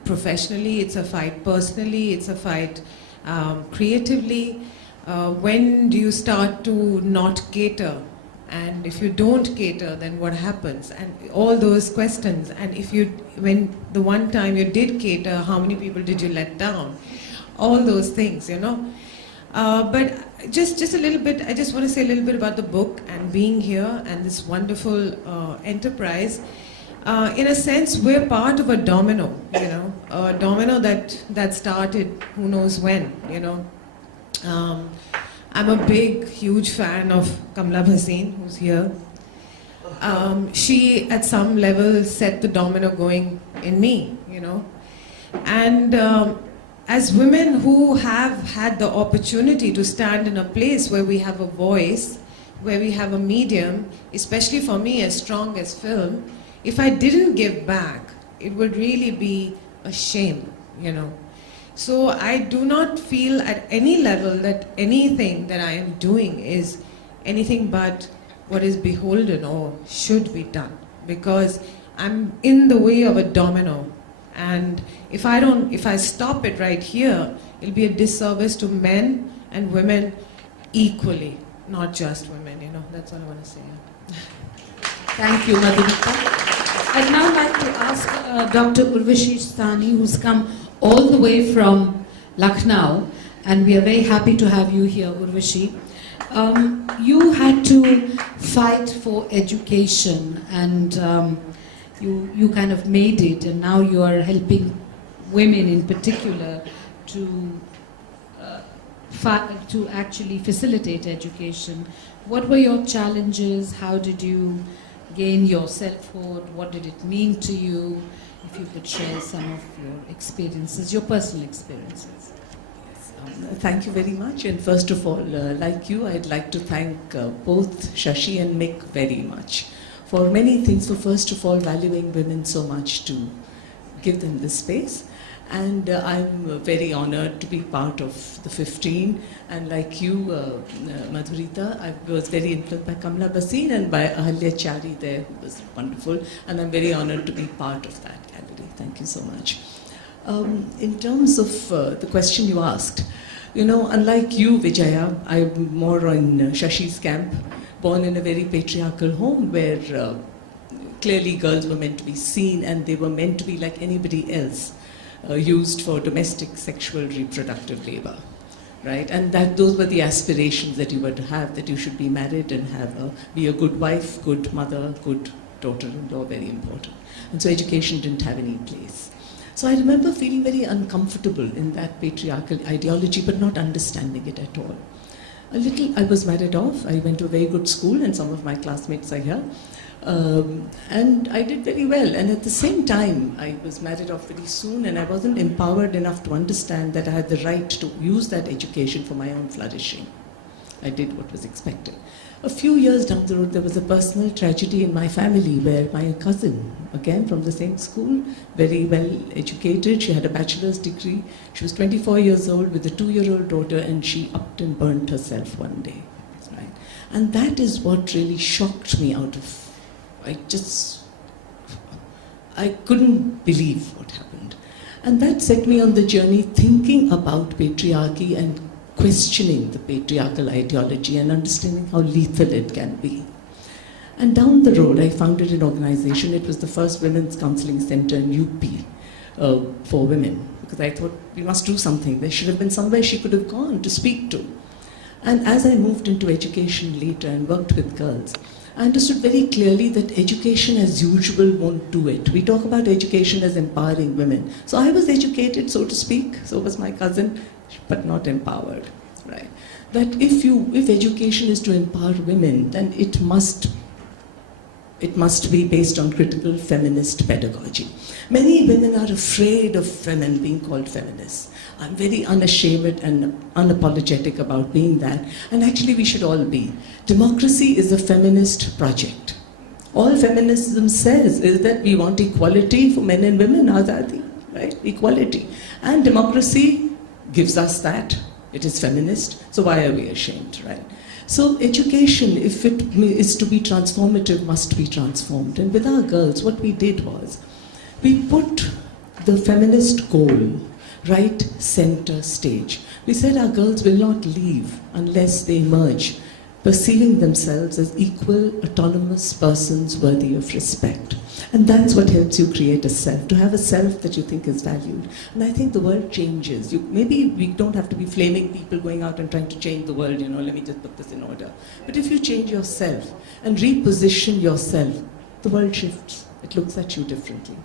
professionally, it's a fight personally, it's a fight creatively. When do you start to not cater? And if you don't cater, then what happens? And all those questions. And when the one time you did cater, how many people did you let down? All those things, But just a little bit, I just want to say a little bit about the book and being here and this wonderful enterprise. In a sense, we're part of a domino, a domino that started who knows when, I'm a big, huge fan of Kamla Bhasin, who's here. She, at some level, set the domino going in me, And as women who have had the opportunity to stand in a place where we have a voice, where we have a medium, especially for me as strong as film, if I didn't give back, it would really be a shame, you know. So I do not feel at any level that anything that I am doing is anything but what is beholden or should be done, because I'm in the way of a domino, and if I stop it right here, it'll be a disservice to men and women equally, not just women, you know. That's all I want to say. Thank you, Madhurita. I'd now like to ask Dr. Urvashi Sthani, who's come all the way from Lucknow, and we are very happy to have you here, Urvashi. You had to fight for education, and you kind of made it, and now you are helping women in particular to actually facilitate education. What were your challenges? How did you gain your selfhood? What did it mean to you? If you could share some of your experiences, your personal experiences. Thank you very much. And first of all, like you, I'd like to thank both Shashi and Mick very much for many things. For first of all, valuing women so much to give them this space. And I'm very honored to be part of the 15. And like you, Madhurita, I was very influenced by Kamla Bhasin and by Ahalya Chari there, who was wonderful. And I'm very honored to be part of that gallery. Thank you so much. In terms of the question you asked, you know, unlike you, Vijaya, I'm more in Shashi's camp, born in a very patriarchal home where clearly girls were meant to be seen and they were meant to be like anybody else. Used for domestic sexual reproductive labor, right? And those were the aspirations that you were to have, that you should be married and be a good wife, good mother, good daughter-in-law, very important. And so education didn't have any place. So I remember feeling very uncomfortable in that patriarchal ideology, but not understanding it at all. I was married off. I went to a very good school, and some of my classmates are here. And I did very well, and at the same time I was married off very soon, and I wasn't empowered enough to understand that I had the right to use that education for my own flourishing. I did what was expected. A few years down the road, there was a personal tragedy in my family where my cousin, again from the same school, very well educated, she had a bachelor's degree, she was 24 years old with a 2-year-old daughter, and she upped and burnt herself one day. Right? And that is what really shocked me out of I couldn't believe what happened. And that set me on the journey thinking about patriarchy and questioning the patriarchal ideology and understanding how lethal it can be. And down the road, I founded an organization. It was the first women's counseling center in UP for women, because I thought we must do something. There should have been somewhere she could have gone to speak to. And as I moved into education later and worked with girls, I understood very clearly that education as usual won't do it. We talk about education as empowering women. So I was educated, so to speak, so was my cousin, but not empowered, right? That if education is to empower women, then it must be based on critical feminist pedagogy. Many women are afraid of women being called feminists. I'm very unashamed and unapologetic about being that, and actually we should all be. Democracy is a feminist project. All feminism says is that we want equality for men and women, azadi, right? Equality. And democracy gives us that. It is feminist, so why are we ashamed, right? So education, if it is to be transformative, must be transformed. And with our girls, what we did was, we put the feminist goal right center stage. We said our girls will not leave unless they emerge, perceiving themselves as equal, autonomous persons worthy of respect. And that's what helps you create a self, to have a self that you think is valued. And I think the world changes. Maybe we don't have to be flaming people going out and trying to change the world, you know, let me just put this in order. But if you change yourself and reposition yourself, the world shifts. It looks at you differently.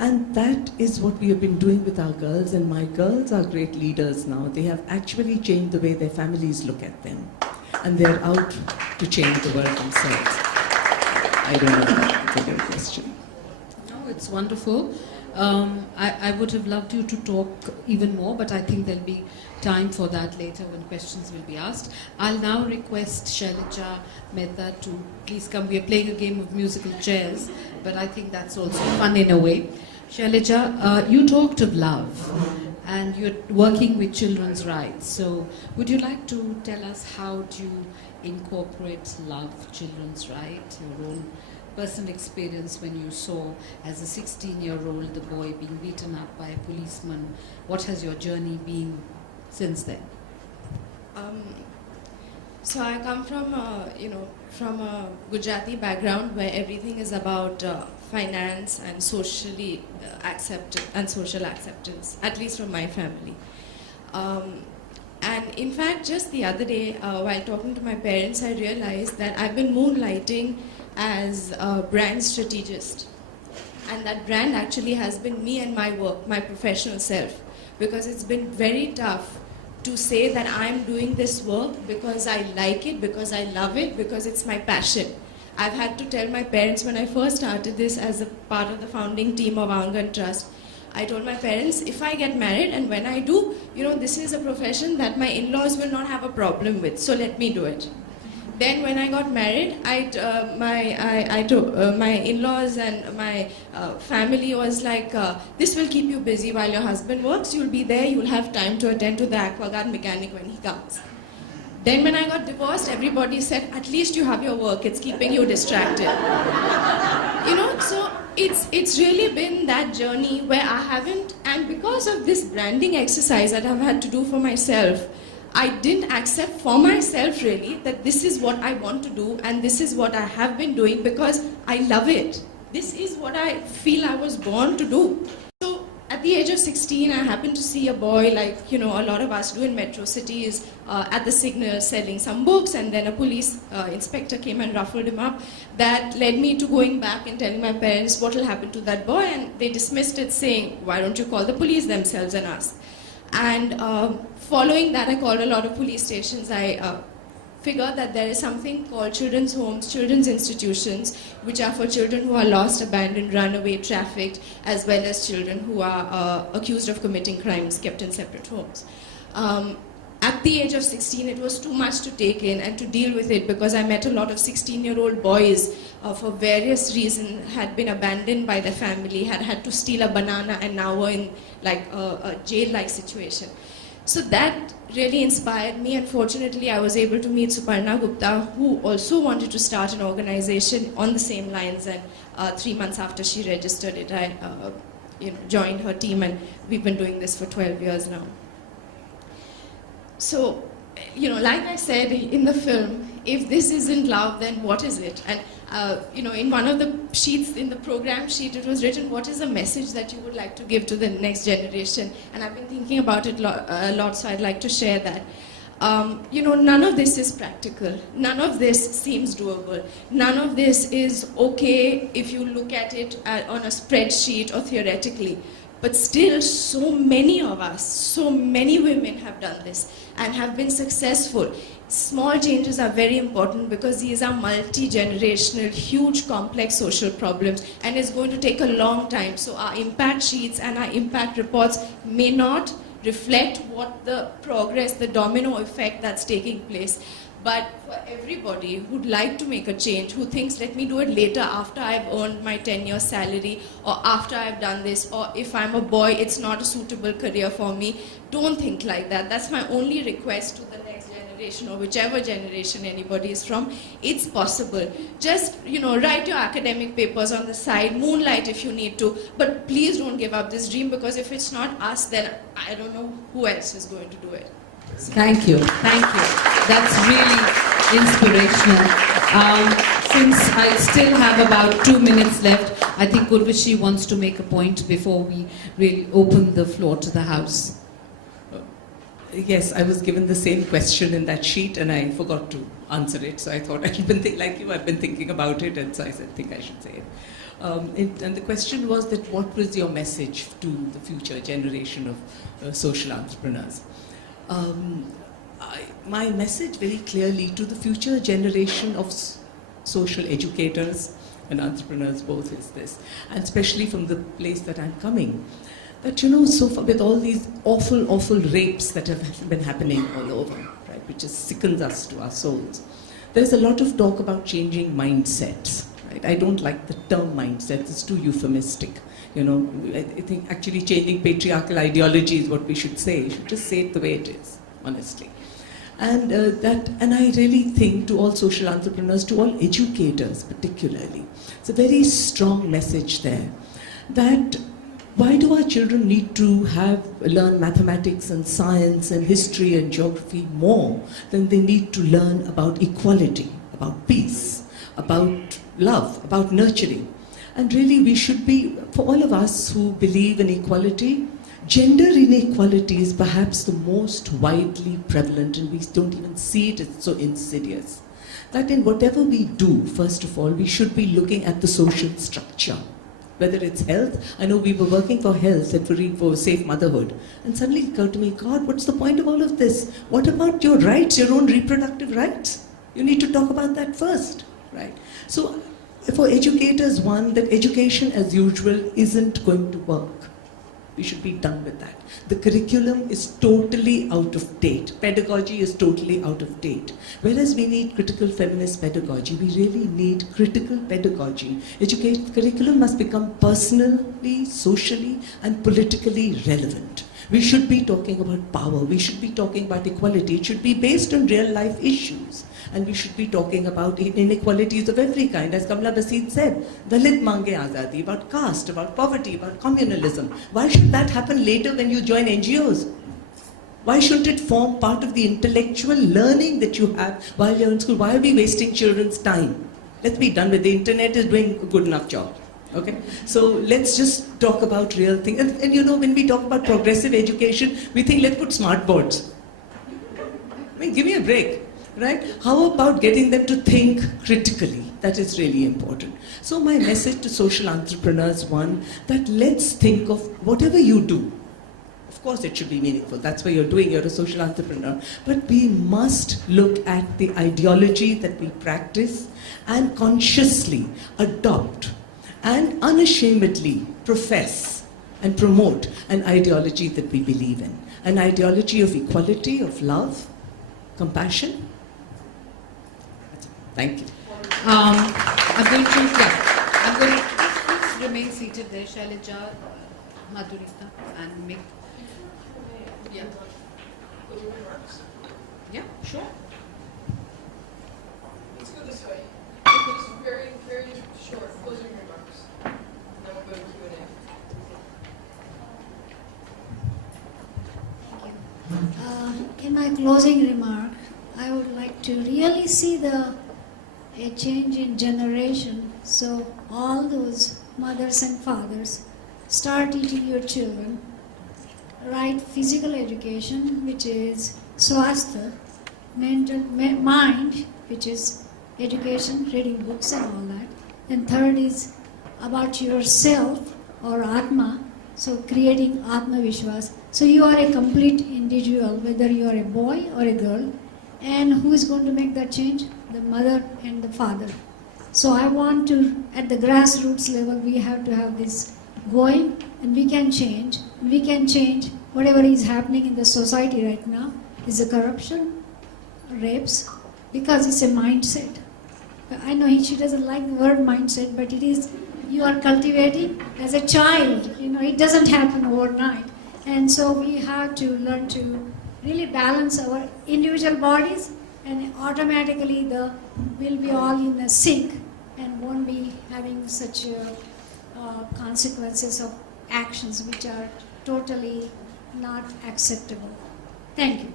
And that is what we have been doing with our girls, and my girls are great leaders now. They have actually changed the way their families look at them. And they're out to change the world themselves. I don't know if that's a good question. No, it's wonderful. I would have loved you to talk even more, but I think there'll be time for that later when questions will be asked. I'll now request Shailaja Mehta to please come. We are playing a game of musical chairs, but I think that's also fun in a way. Shailaja, you talked of love and you're working with children's rights. So would you like to tell us how do you incorporate love, children's rights, your own personal experience when you saw as a 16-year-old the boy being beaten up by a policeman? What has your journey been since then? So I come from from a Gujarati background where everything is about finance and socially social acceptance, at least from my family. And in fact, just the other day, while talking to my parents, I realized that I've been moonlighting as a brand strategist. And that brand actually has been me and my work, my professional self. Because it's been very tough to say that I'm doing this work because I like it, because I love it, because it's my passion. I've had to tell my parents when I first started this as a part of the founding team of Angan Trust, I told my parents, if I get married and when I do, this is a profession that my in-laws will not have a problem with, so let me do it. Then when I got married, my in-laws and my family was like, this will keep you busy while your husband works, you'll be there, you'll have time to attend to the aquaguard mechanic when he comes. Then when I got divorced, everybody said, at least you have your work, it's keeping you distracted. So it's really been that journey where I haven't, and because of this branding exercise that I've had to do for myself, I didn't accept for myself really that this is what I want to do and this is what I have been doing because I love it. This is what I feel I was born to do. So at the age of 16, I happened to see a boy like, a lot of us do in metro cities at the signal selling some books, and then a police inspector came and ruffled him up. That led me to going back and telling my parents what will happen to that boy, and they dismissed it saying, why don't you call the police themselves and ask? And following that, I called a lot of police stations. I figured that there is something called children's homes, children's institutions, which are for children who are lost, abandoned, runaway, trafficked, as well as children who are accused of committing crimes, kept in separate homes. At the age of 16, it was too much to take in and to deal with it because I met a lot of 16-year-old boys for various reasons had been abandoned by their family, had had to steal a banana, and now were in like a jail-like situation. So that really inspired me, and fortunately I was able to meet Suparna Gupta, who also wanted to start an organization on the same lines, and 3 months after she registered it, I joined her team, and we've been doing this for 12 years now. So, like I said in the film, if this isn't love, then what is it? And, in one of the sheets in the program sheet, it was written, what is the message that you would like to give to the next generation? And I've been thinking about it a lot, so I'd like to share that. None of this is practical. None of this seems doable. None of this is okay if you look at it on a spreadsheet or theoretically. But still, so many of us, so many women have done this and have been successful. Small changes are very important because these are multi-generational, huge, complex social problems, and it's going to take a long time. So our impact sheets and our impact reports may not reflect what the progress, the domino effect that's taking place. But for everybody who'd like to make a change, who thinks, let me do it later after I've earned my 10-year salary, or after I've done this, or if I'm a boy, it's not a suitable career for me, don't think like that. That's my only request to the next generation, or whichever generation anybody is from. It's possible. Just, write your academic papers on the side, moonlight if you need to, but please don't give up this dream, because if it's not us, then I don't know who else is going to do it. Thank you. Thank you. That's really inspirational. Since I still have about 2 minutes left, I think Urvashi wants to make a point before we really open the floor to the House. Yes, I was given the same question in that sheet and I forgot to answer it. So I thought I've been thinking about it, and so I said, I think I should say it. And the question was that what was your message to the future generation of social entrepreneurs? My message very clearly to the future generation of social educators and entrepreneurs both is this, and especially from the place that I'm coming, that so far with all these awful rapes that have been happening all over, right, which just sickens us to our souls, there's a lot of talk about changing mindsets, right? right? I don't like the term mindset, it's too euphemistic. You know, I think actually changing patriarchal ideology is what we should say. You should just say it the way it is, honestly. And I really think to all social entrepreneurs, to all educators particularly, it's a very strong message there that why do our children need to learn mathematics and science and history and geography more than they need to learn about equality, about peace, about love, about nurturing? And really we should be, for all of us who believe in equality, gender inequality is perhaps the most widely prevalent, and we don't even see it, it's so insidious. That in whatever we do, first of all, we should be looking at the social structure. Whether it's health, I know we were working for health and for safe motherhood. And suddenly it occurred to me, God, what's the point of all of this? What about your rights, your own reproductive rights? You need to talk about that first, right? So for educators, one, that education as usual isn't going to work. We should be done with that. The curriculum is totally out of date. Pedagogy is totally out of date. Whereas we need critical feminist pedagogy, we really need critical pedagogy. Curriculum must become personally, socially, and politically relevant. We should be talking about power. We should be talking about equality. It should be based on real life issues. And we should be talking about inequalities of every kind. As Kamala Basid said, Dalit Mange Azadi, about caste, about poverty, about communalism. Why should that happen later when you join NGOs? Why shouldn't it form part of the intellectual learning that you have while you're in school? Why are we wasting children's time? Let's be done with it. The internet is doing a good enough job. Okay? So let's just talk about real things. And you know, when we talk about progressive education, we think let's put smart boards. I mean, give me a break. Right? How about getting them to think critically? That is really important. So my message to social entrepreneurs, one, that let's think of whatever you do. Of course it should be meaningful. That's what you're doing. You're a social entrepreneur. But we must look at the ideology that we practice and consciously adopt and unashamedly profess and promote an ideology that we believe in. An ideology of equality, of love, compassion. Thank you. I'm going to please remain seated there, Shailaja, Madhurita, and Mick. Yeah. Yeah, sure. Let's go this way. Just very, very short closing remarks. And then we'll go to Q&A. In my closing remark, I would like to really see a change in generation. So all those mothers and fathers, start teaching your children right physical education, which is swastha, mental mind, which is education, reading books and all that. And third is about yourself or atma, so creating atma vishwas. So you are a complete individual, whether you are a boy or a girl. And who is going to make that change? The mother and the father. So I want to, at the grassroots level, we have to have this going, and we can change. We can change whatever is happening in the society right now. Is the corruption, rapes, because it's a mindset. I know she doesn't like the word mindset, but it is, you are cultivating as a child. You know, it doesn't happen overnight. And so we have to learn to really balance our individual bodies, and automatically we'll be all in a sync and won't be having such consequences of actions which are totally not acceptable. Thank you.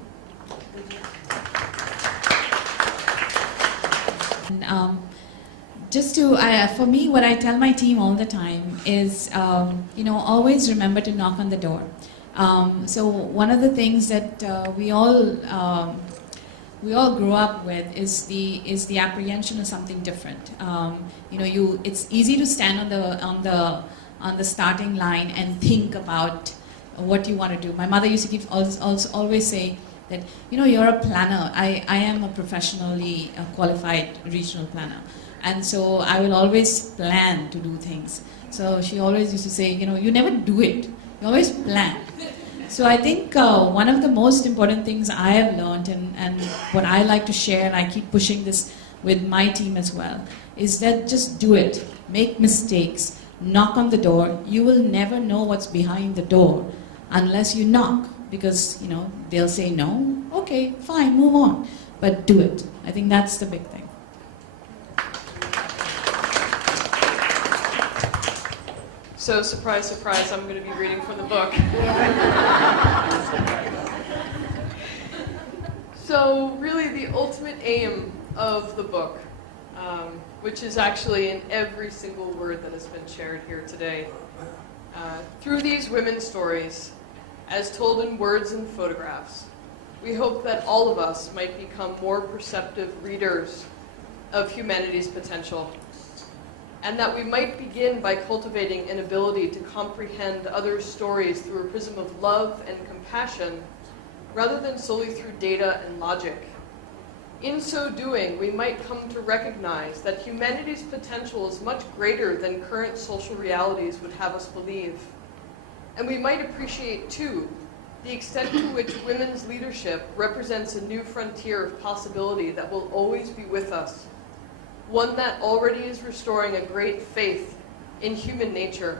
And, just to, for me, what I tell my team all the time is, always remember to knock on the door. So one of the things that we all grow up with is the apprehension of something different. It's easy to stand on the starting line and think about what you want to do. My mother used to always say that, you're a planner. I am a professionally qualified regional planner. And so I will always plan to do things. So she always used to say, you never do it. You always plan. So I think one of the most important things I have learned, and what I like to share, and I keep pushing this with my team as well, is that just do it. Make mistakes. Knock on the door. You will never know what's behind the door unless you knock, because they'll say no. Okay, fine, move on. But do it. I think that's the big thing. So, surprise, surprise, I'm going to be reading from the book. So, really the ultimate aim of the book, which is actually in every single word that has been shared here today, through these women's stories, as told in words and photographs, we hope that all of us might become more perceptive readers of humanity's potential, and that we might begin by cultivating an ability to comprehend others' stories through a prism of love and compassion, rather than solely through data and logic. In so doing, we might come to recognize that humanity's potential is much greater than current social realities would have us believe. And we might appreciate, too, the extent to which women's leadership represents a new frontier of possibility that will always be with us, one that already is restoring a great faith in human nature,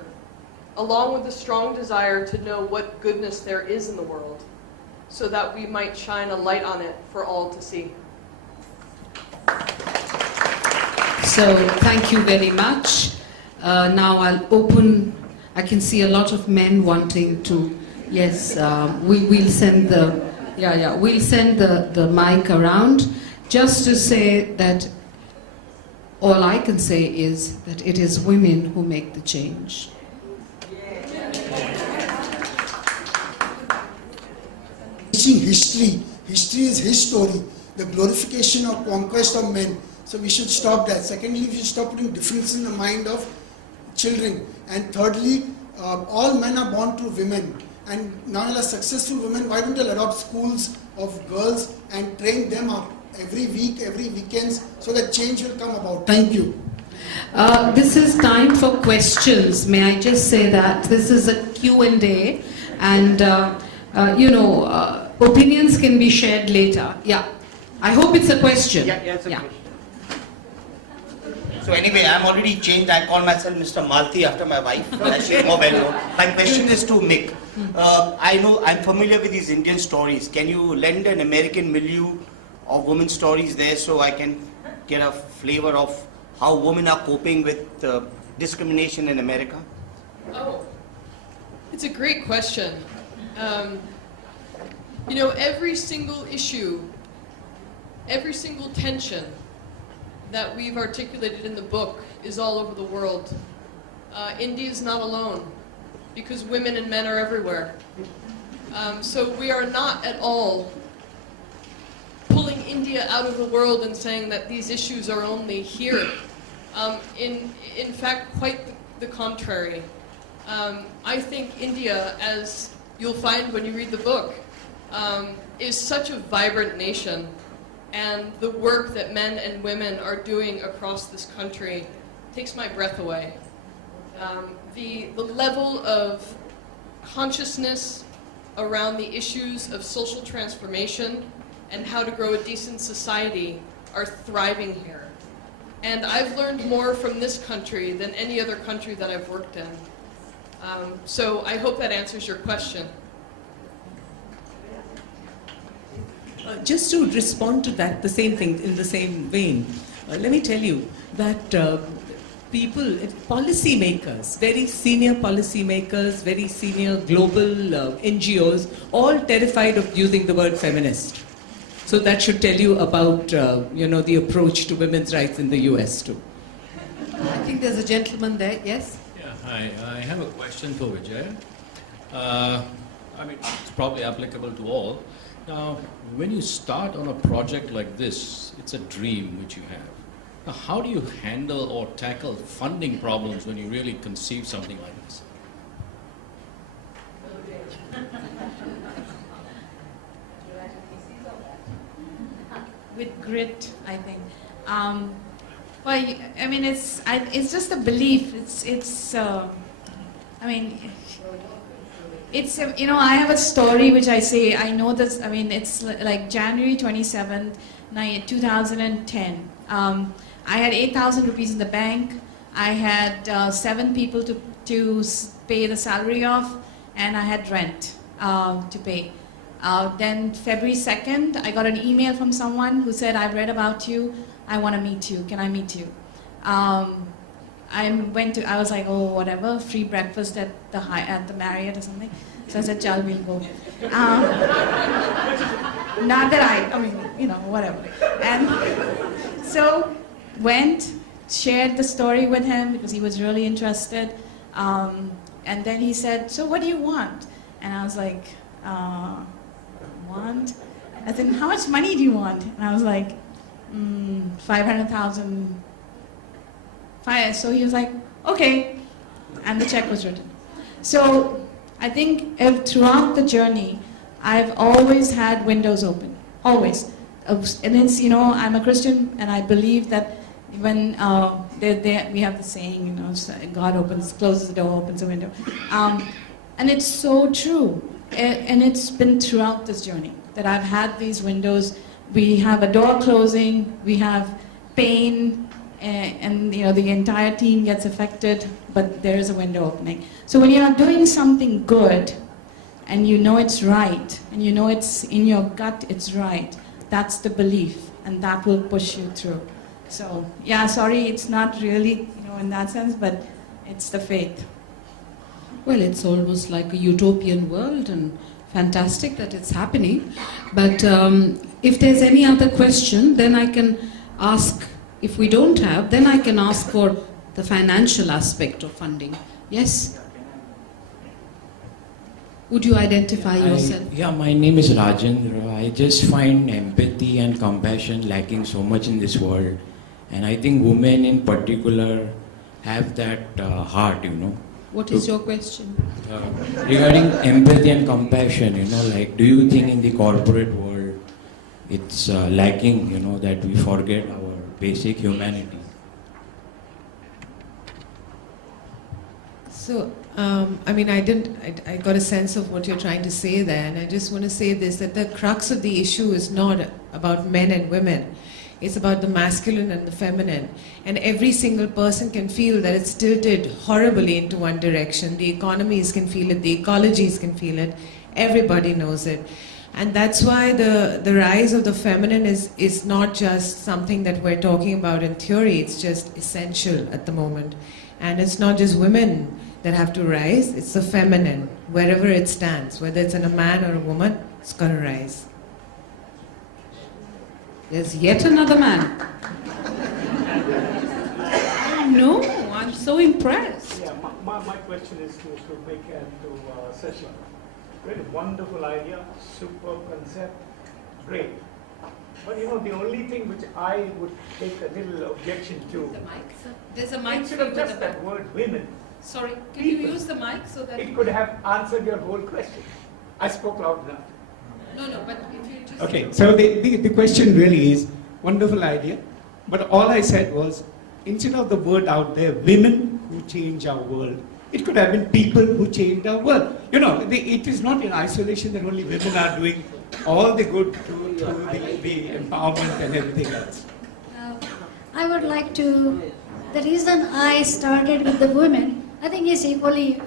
along with a strong desire to know what goodness there is in the world, so that we might shine a light on it for all to see. So thank you very much. Now I'll open, I can see a lot of men wanting to, yes, we'll send we'll send the mic around, just to say that all I can say is that it is women who make the change. History. History is his story. The glorification or conquest of men. So we should stop that. Secondly, we should stop putting differences in the mind of children. And thirdly, all men are born to women. And now as successful women, why don't you adopt schools of girls and train them up every week, every weekends, so that change will come about. Thank you. This is time for questions. May I just say that this is a Q&A, and opinions can be shared later. Yeah, I hope it's a question. Yeah, it's a question. So anyway, I'm already changed. I call myself Mr. Malti after my wife. She's more well known. My question is to Mick. I know I'm familiar with these Indian stories. Can you lend an American milieu of women's stories there so I can get a flavor of how women are coping with discrimination in America? Oh, it's a great question. Every single issue, every single tension that we've articulated in the book is all over the world. India is not alone, because women and men are everywhere. So we are not at all pulling India out of the world and saying that these issues are only here. In fact, quite the contrary. I think India, as you'll find when you read the book, is such a vibrant nation, and the work that men and women are doing across this country takes my breath away. The level of consciousness around the issues of social transformation and how to grow a decent society are thriving here. And I've learned more from this country than any other country that I've worked in. So I hope that answers your question. Just to respond to that, the same thing, in the same vein, let me tell you that policymakers, very senior policymakers, very senior global NGOs, all terrified of using the word feminist. So that should tell you about, the approach to women's rights in the US too. I think there's a gentleman there, yes? Yeah, hi. I have a question for Vijay. It's probably applicable to all. Now, when you start on a project like this, it's a dream which you have. Now, how do you handle or tackle funding problems when you really conceive something like this? With grit, I think. It's just a belief. I have a story which I say, I know this, it's like January 27th, 2010. I had 8,000 rupees in the bank. I had 7 people to pay the salary off, and I had rent to pay. Then February 2nd, I got an email from someone who said, "I've read about you. I want to meet you. Can I meet you?" I was like, oh, whatever, free breakfast at the Marriott or something. So I said, "Chal, we'll go." Not that I mean, whatever. And so went, shared the story with him because he was really interested. And then he said, "So what do you want?" And I was like, want? I said, "How much money do you want?" And I was like, 500,000. So he was like, "Okay." And the check was written. So I think throughout the journey, I've always had windows open, always. And it's, I'm a Christian, and I believe that when we have the saying, God closes the door, opens the window. And it's so true. And it's been throughout this journey that I've had these windows. We have a door closing, we have pain, and the entire team gets affected, but there is a window opening. So when you're doing something good, and you know it's right, and you know it's in your gut it's right, that's the belief, and that will push you through. So yeah, sorry, it's not really, in that sense, but it's the faith. Well, it's almost like a utopian world, and fantastic that it's happening. But if there's any other question, then I can ask. If we don't have, then I can ask for the financial aspect of funding. Yes? Would you identify yourself? Yeah, my name is Rajendra. I just find empathy and compassion lacking so much in this world. And I think women in particular have that heart, What is your question? Regarding empathy and compassion, do you think in the corporate world it's lacking, that we forget our basic humanity? So, I got a sense of what you're trying to say there, and I just want to say this, that the crux of the issue is not about men and women. It's about the masculine and the feminine. And every single person can feel that it's tilted horribly into one direction. The economies can feel it, the ecologies can feel it, everybody knows it. And that's why the rise of the feminine is not just something that we're talking about in theory, it's just essential at the moment. And it's not just women that have to rise, it's the feminine, wherever it stands, whether it's in a man or a woman, it's going to rise. There's yet another man. No, I'm so impressed. Yeah, my question is to make and to Session. Very wonderful idea, superb concept, great. But the only thing which I would take a little objection to. The mic, sir. There's a mic. Instead of just that word women. Sorry, can you use the mic so that it could have answered your whole question. I spoke loud enough. No, but if you just... Okay, so the question really is, wonderful idea, but all I said was, instead of the word out there, women who change our world, it could have been people who changed our world. It is not in isolation that only women are doing all the good to the empowerment and everything else. I would like to, the reason I started with the women, I think is equally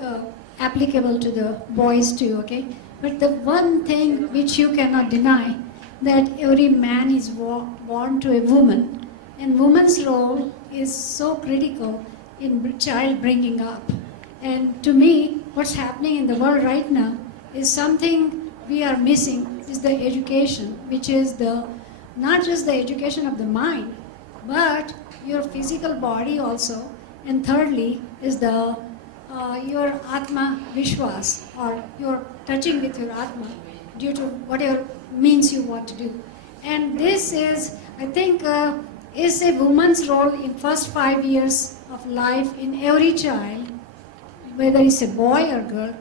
applicable to the boys too, okay? But the one thing which you cannot deny, that every man is born to a woman, and woman's role is so critical in child bringing up. And to me, what's happening in the world right now is something we are missing, is the education, which is not just the education of the mind, but your physical body also. And thirdly is your Atma Vishwas, or your touching with your Atma due to whatever means you want to do. And this is, I think, is a woman's role in first 5 years of life in every child, whether it's a boy or girl.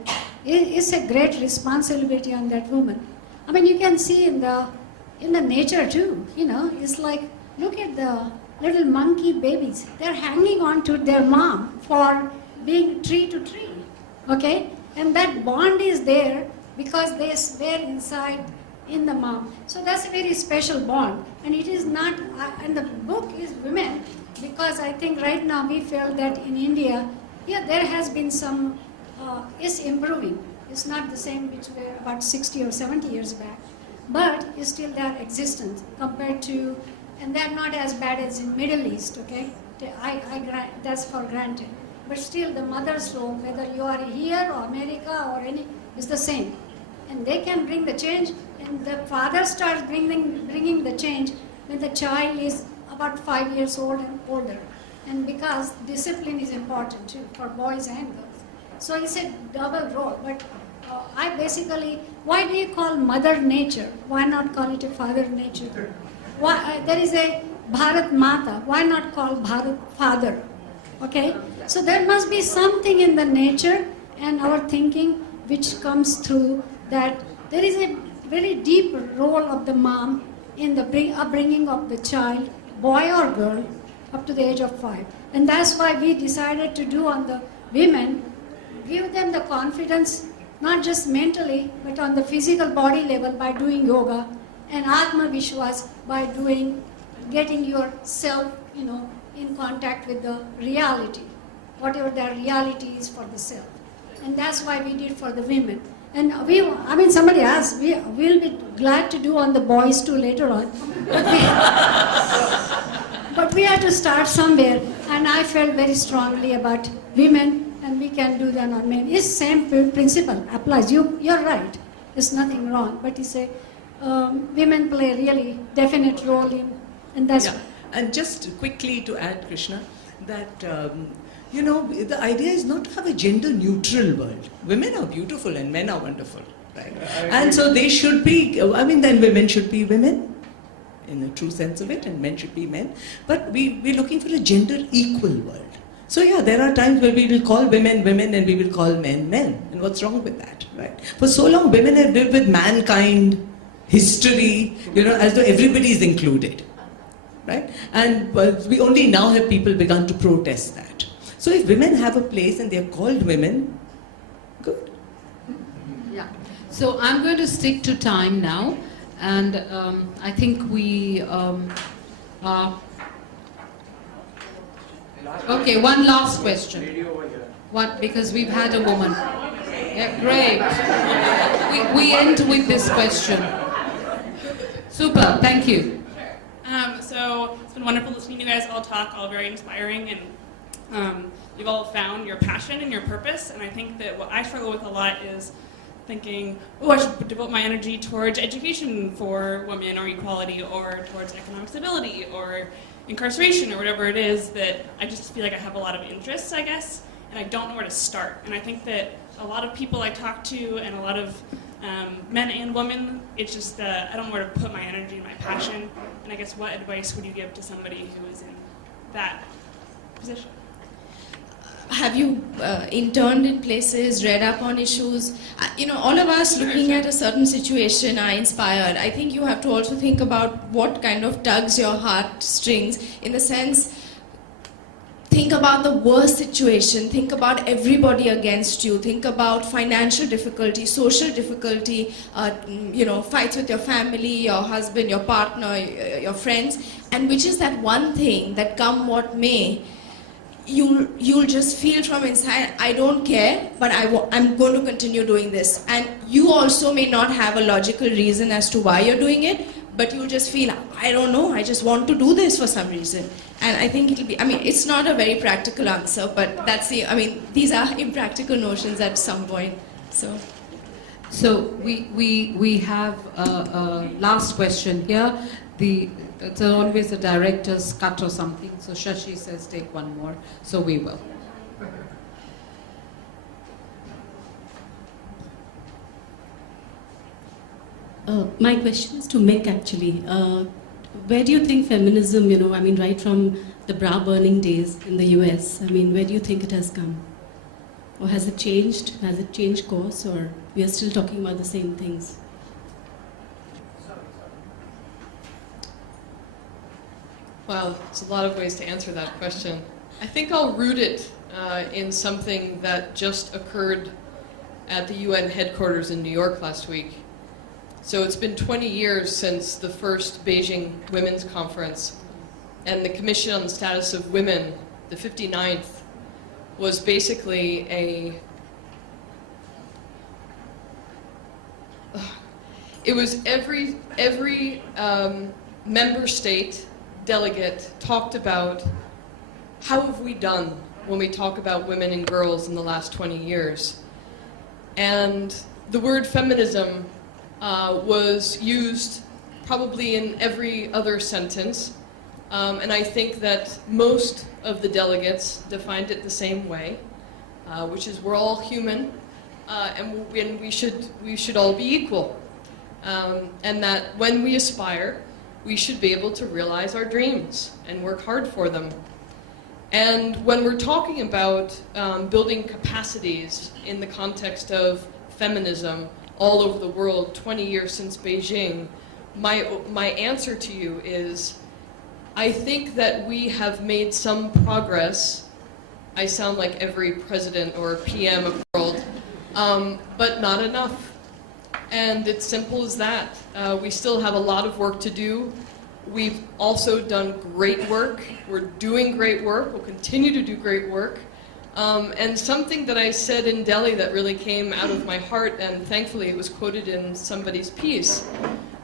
It's a great responsibility on that woman. I mean, you can see in the nature too, it's like, look at the little monkey babies. They're hanging on to their mom for being tree to tree, okay? And that bond is there because they were inside in the mom. So that's a very special bond. And it is not, and the book is women, because I think right now we feel that in India, yeah, there has been some, it's improving. It's not the same which were about 60 or 70 years back, but it's still their existence compared to, and they're not as bad as in Middle East, okay? That's for granted. But still the mother's role, whether you are here or America or any, is the same. And they can bring the change, and the father starts bringing the change when the child is about 5 years old and older. And because discipline is important too, for boys and girls. So it's a double role, but I basically, why do you call Mother Nature? Why not call it a Father Nature? Why, there is a Bharat Mata, why not call Bharat Father? Okay? So there must be something in the nature and our thinking which comes through that there is a very deep role of the mom in the upbringing of the child, boy or girl, up to the age of 5. And that's why we decided to do on the women, give them the confidence, not just mentally, but on the physical body level by doing yoga, and Atma Vishwas by getting yourself, in contact with the reality, whatever the reality is for the self. And that's why we did for the women. And somebody asked, we'll be glad to do on the boys too later on. But we have to start somewhere, and I felt very strongly about women, and we can do that on men. It's same principle applies. You're right. There's nothing wrong, but it's a women play a really definite role in, and that's. Yeah. And just quickly to add, Krishna, that the idea is not to have a gender-neutral world. Women are beautiful and men are wonderful, right? And so they should be. Then women should be women, in the true sense of it, and men should be men. But we're looking for a gender-equal world. So yeah, there are times where we will call women women and we will call men men. And what's wrong with that, right? For so long, women have lived with mankind, history, as though everybody is included, right? And we only now have people begun to protest that. So if women have a place and they are called women, good. Yeah. So I'm going to stick to time now. And I think we are... Okay, one last question. What? Because we've had a woman. Yeah, great. We end with this question. Super, thank you. So it's been wonderful listening to you guys all talk, all very inspiring, and you've all found your passion and your purpose. And I think that what I struggle with a lot is thinking, oh, I should devote my energy towards education for women or equality or towards economic stability or incarceration or whatever it is, that I just feel like I have a lot of interests, I guess, and I don't know where to start. And I think that a lot of people I talk to and a lot of men and women, it's just I don't know where to put my energy and my passion. And I guess what advice would you give to somebody who is in that position? Have you interned in places, read up on issues? All of us looking at a certain situation are inspired. I think you have to also think about what kind of tugs your heartstrings, in the sense, think about the worst situation, think about everybody against you, think about financial difficulty, social difficulty, fights with your family, your husband, your partner, your friends, and which is that one thing that come what may, you'll just feel from inside, I don't care, but I'm going to continue doing this. And you also may not have a logical reason as to why you're doing it, but you'll just feel, I don't know, I just want to do this for some reason. And I think it'll be, it's not a very practical answer, but these are impractical notions at some point. So we have a last question here. It's always the director's cut or something. So Shashi says take one more. So we will. My question is to Mick actually. Where do you think feminism, right from the bra burning days in the US, where do you think it has come? Or has it changed? Has it changed course, or we are still talking about the same things? Well, there's a lot of ways to answer that question. I think I'll root it in something that just occurred at the UN headquarters in New York last week. So it's been 20 years since the first Beijing Women's Conference, and the Commission on the Status of Women, the 59th, was basically it was every member state delegate talked about how have we done when we talk about women and girls in the last 20 years. And the word feminism was used probably in every other sentence. And I think that most of the delegates defined it the same way, which is we're all human, and we should all be equal. And that when we aspire, we should be able to realize our dreams and work hard for them. And when we're talking about building capacities in the context of feminism all over the world, 20 years since Beijing, my answer to you is, I think that we have made some progress. I sound like every president or PM of the world, but not enough. And it's simple as that. We still have a lot of work to do. We've also done great work. We're doing great work. We'll continue to do great work. And something that I said in Delhi that really came out of my heart, and thankfully it was quoted in somebody's piece,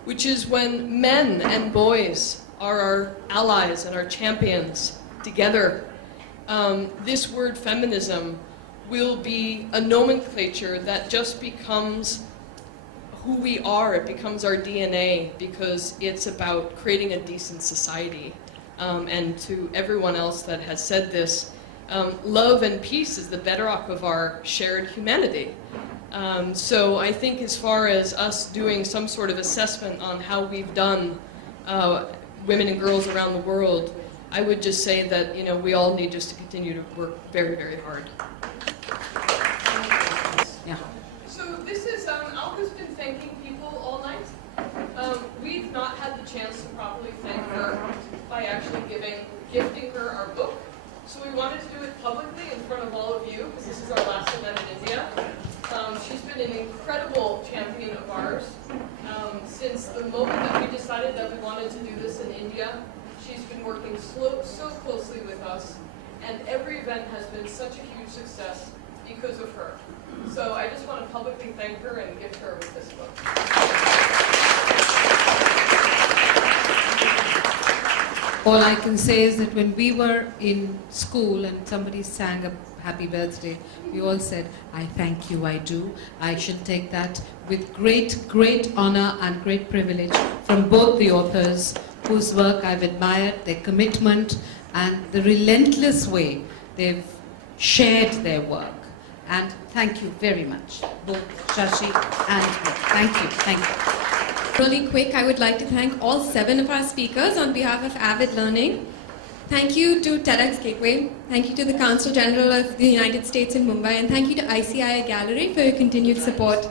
which is when men and boys are our allies and our champions together, this word feminism will be a nomenclature that just becomes who we are. It becomes our DNA, because it's about creating a decent society. And to everyone else that has said this, love and peace is the bedrock of our shared humanity. So I think as far as us doing some sort of assessment on how we've done women and girls around the world, I would just say that we all need just to continue to work very, very hard. Yeah. So this is, Alka's been thanking people all night. We've not had the chance to properly thank her by actually gifting her our book. So we wanted to do it publicly in front of all of you, because this is our last event in India. She's been an incredible champion of ours. Since the moment that we decided that we wanted to do this in India, she's been working so closely with us, and every event has been such a huge success because of her. So I just want to publicly thank her and gift her with this book. All I can say is that when we were in school and somebody sang a happy birthday, we all said, I thank you, I do. I shall take that with great, great honor and great privilege from both the authors whose work I've admired, their commitment and the relentless way they've shared their work. And thank you very much, both Shashi and me. Thank you, thank you. Really quick, I would like to thank all 7 of our speakers on behalf of Avid Learning. Thank you to TEDxGateway. Thank you to the Consul General of the United States in Mumbai. And thank you to ICIA Gallery for your continued support.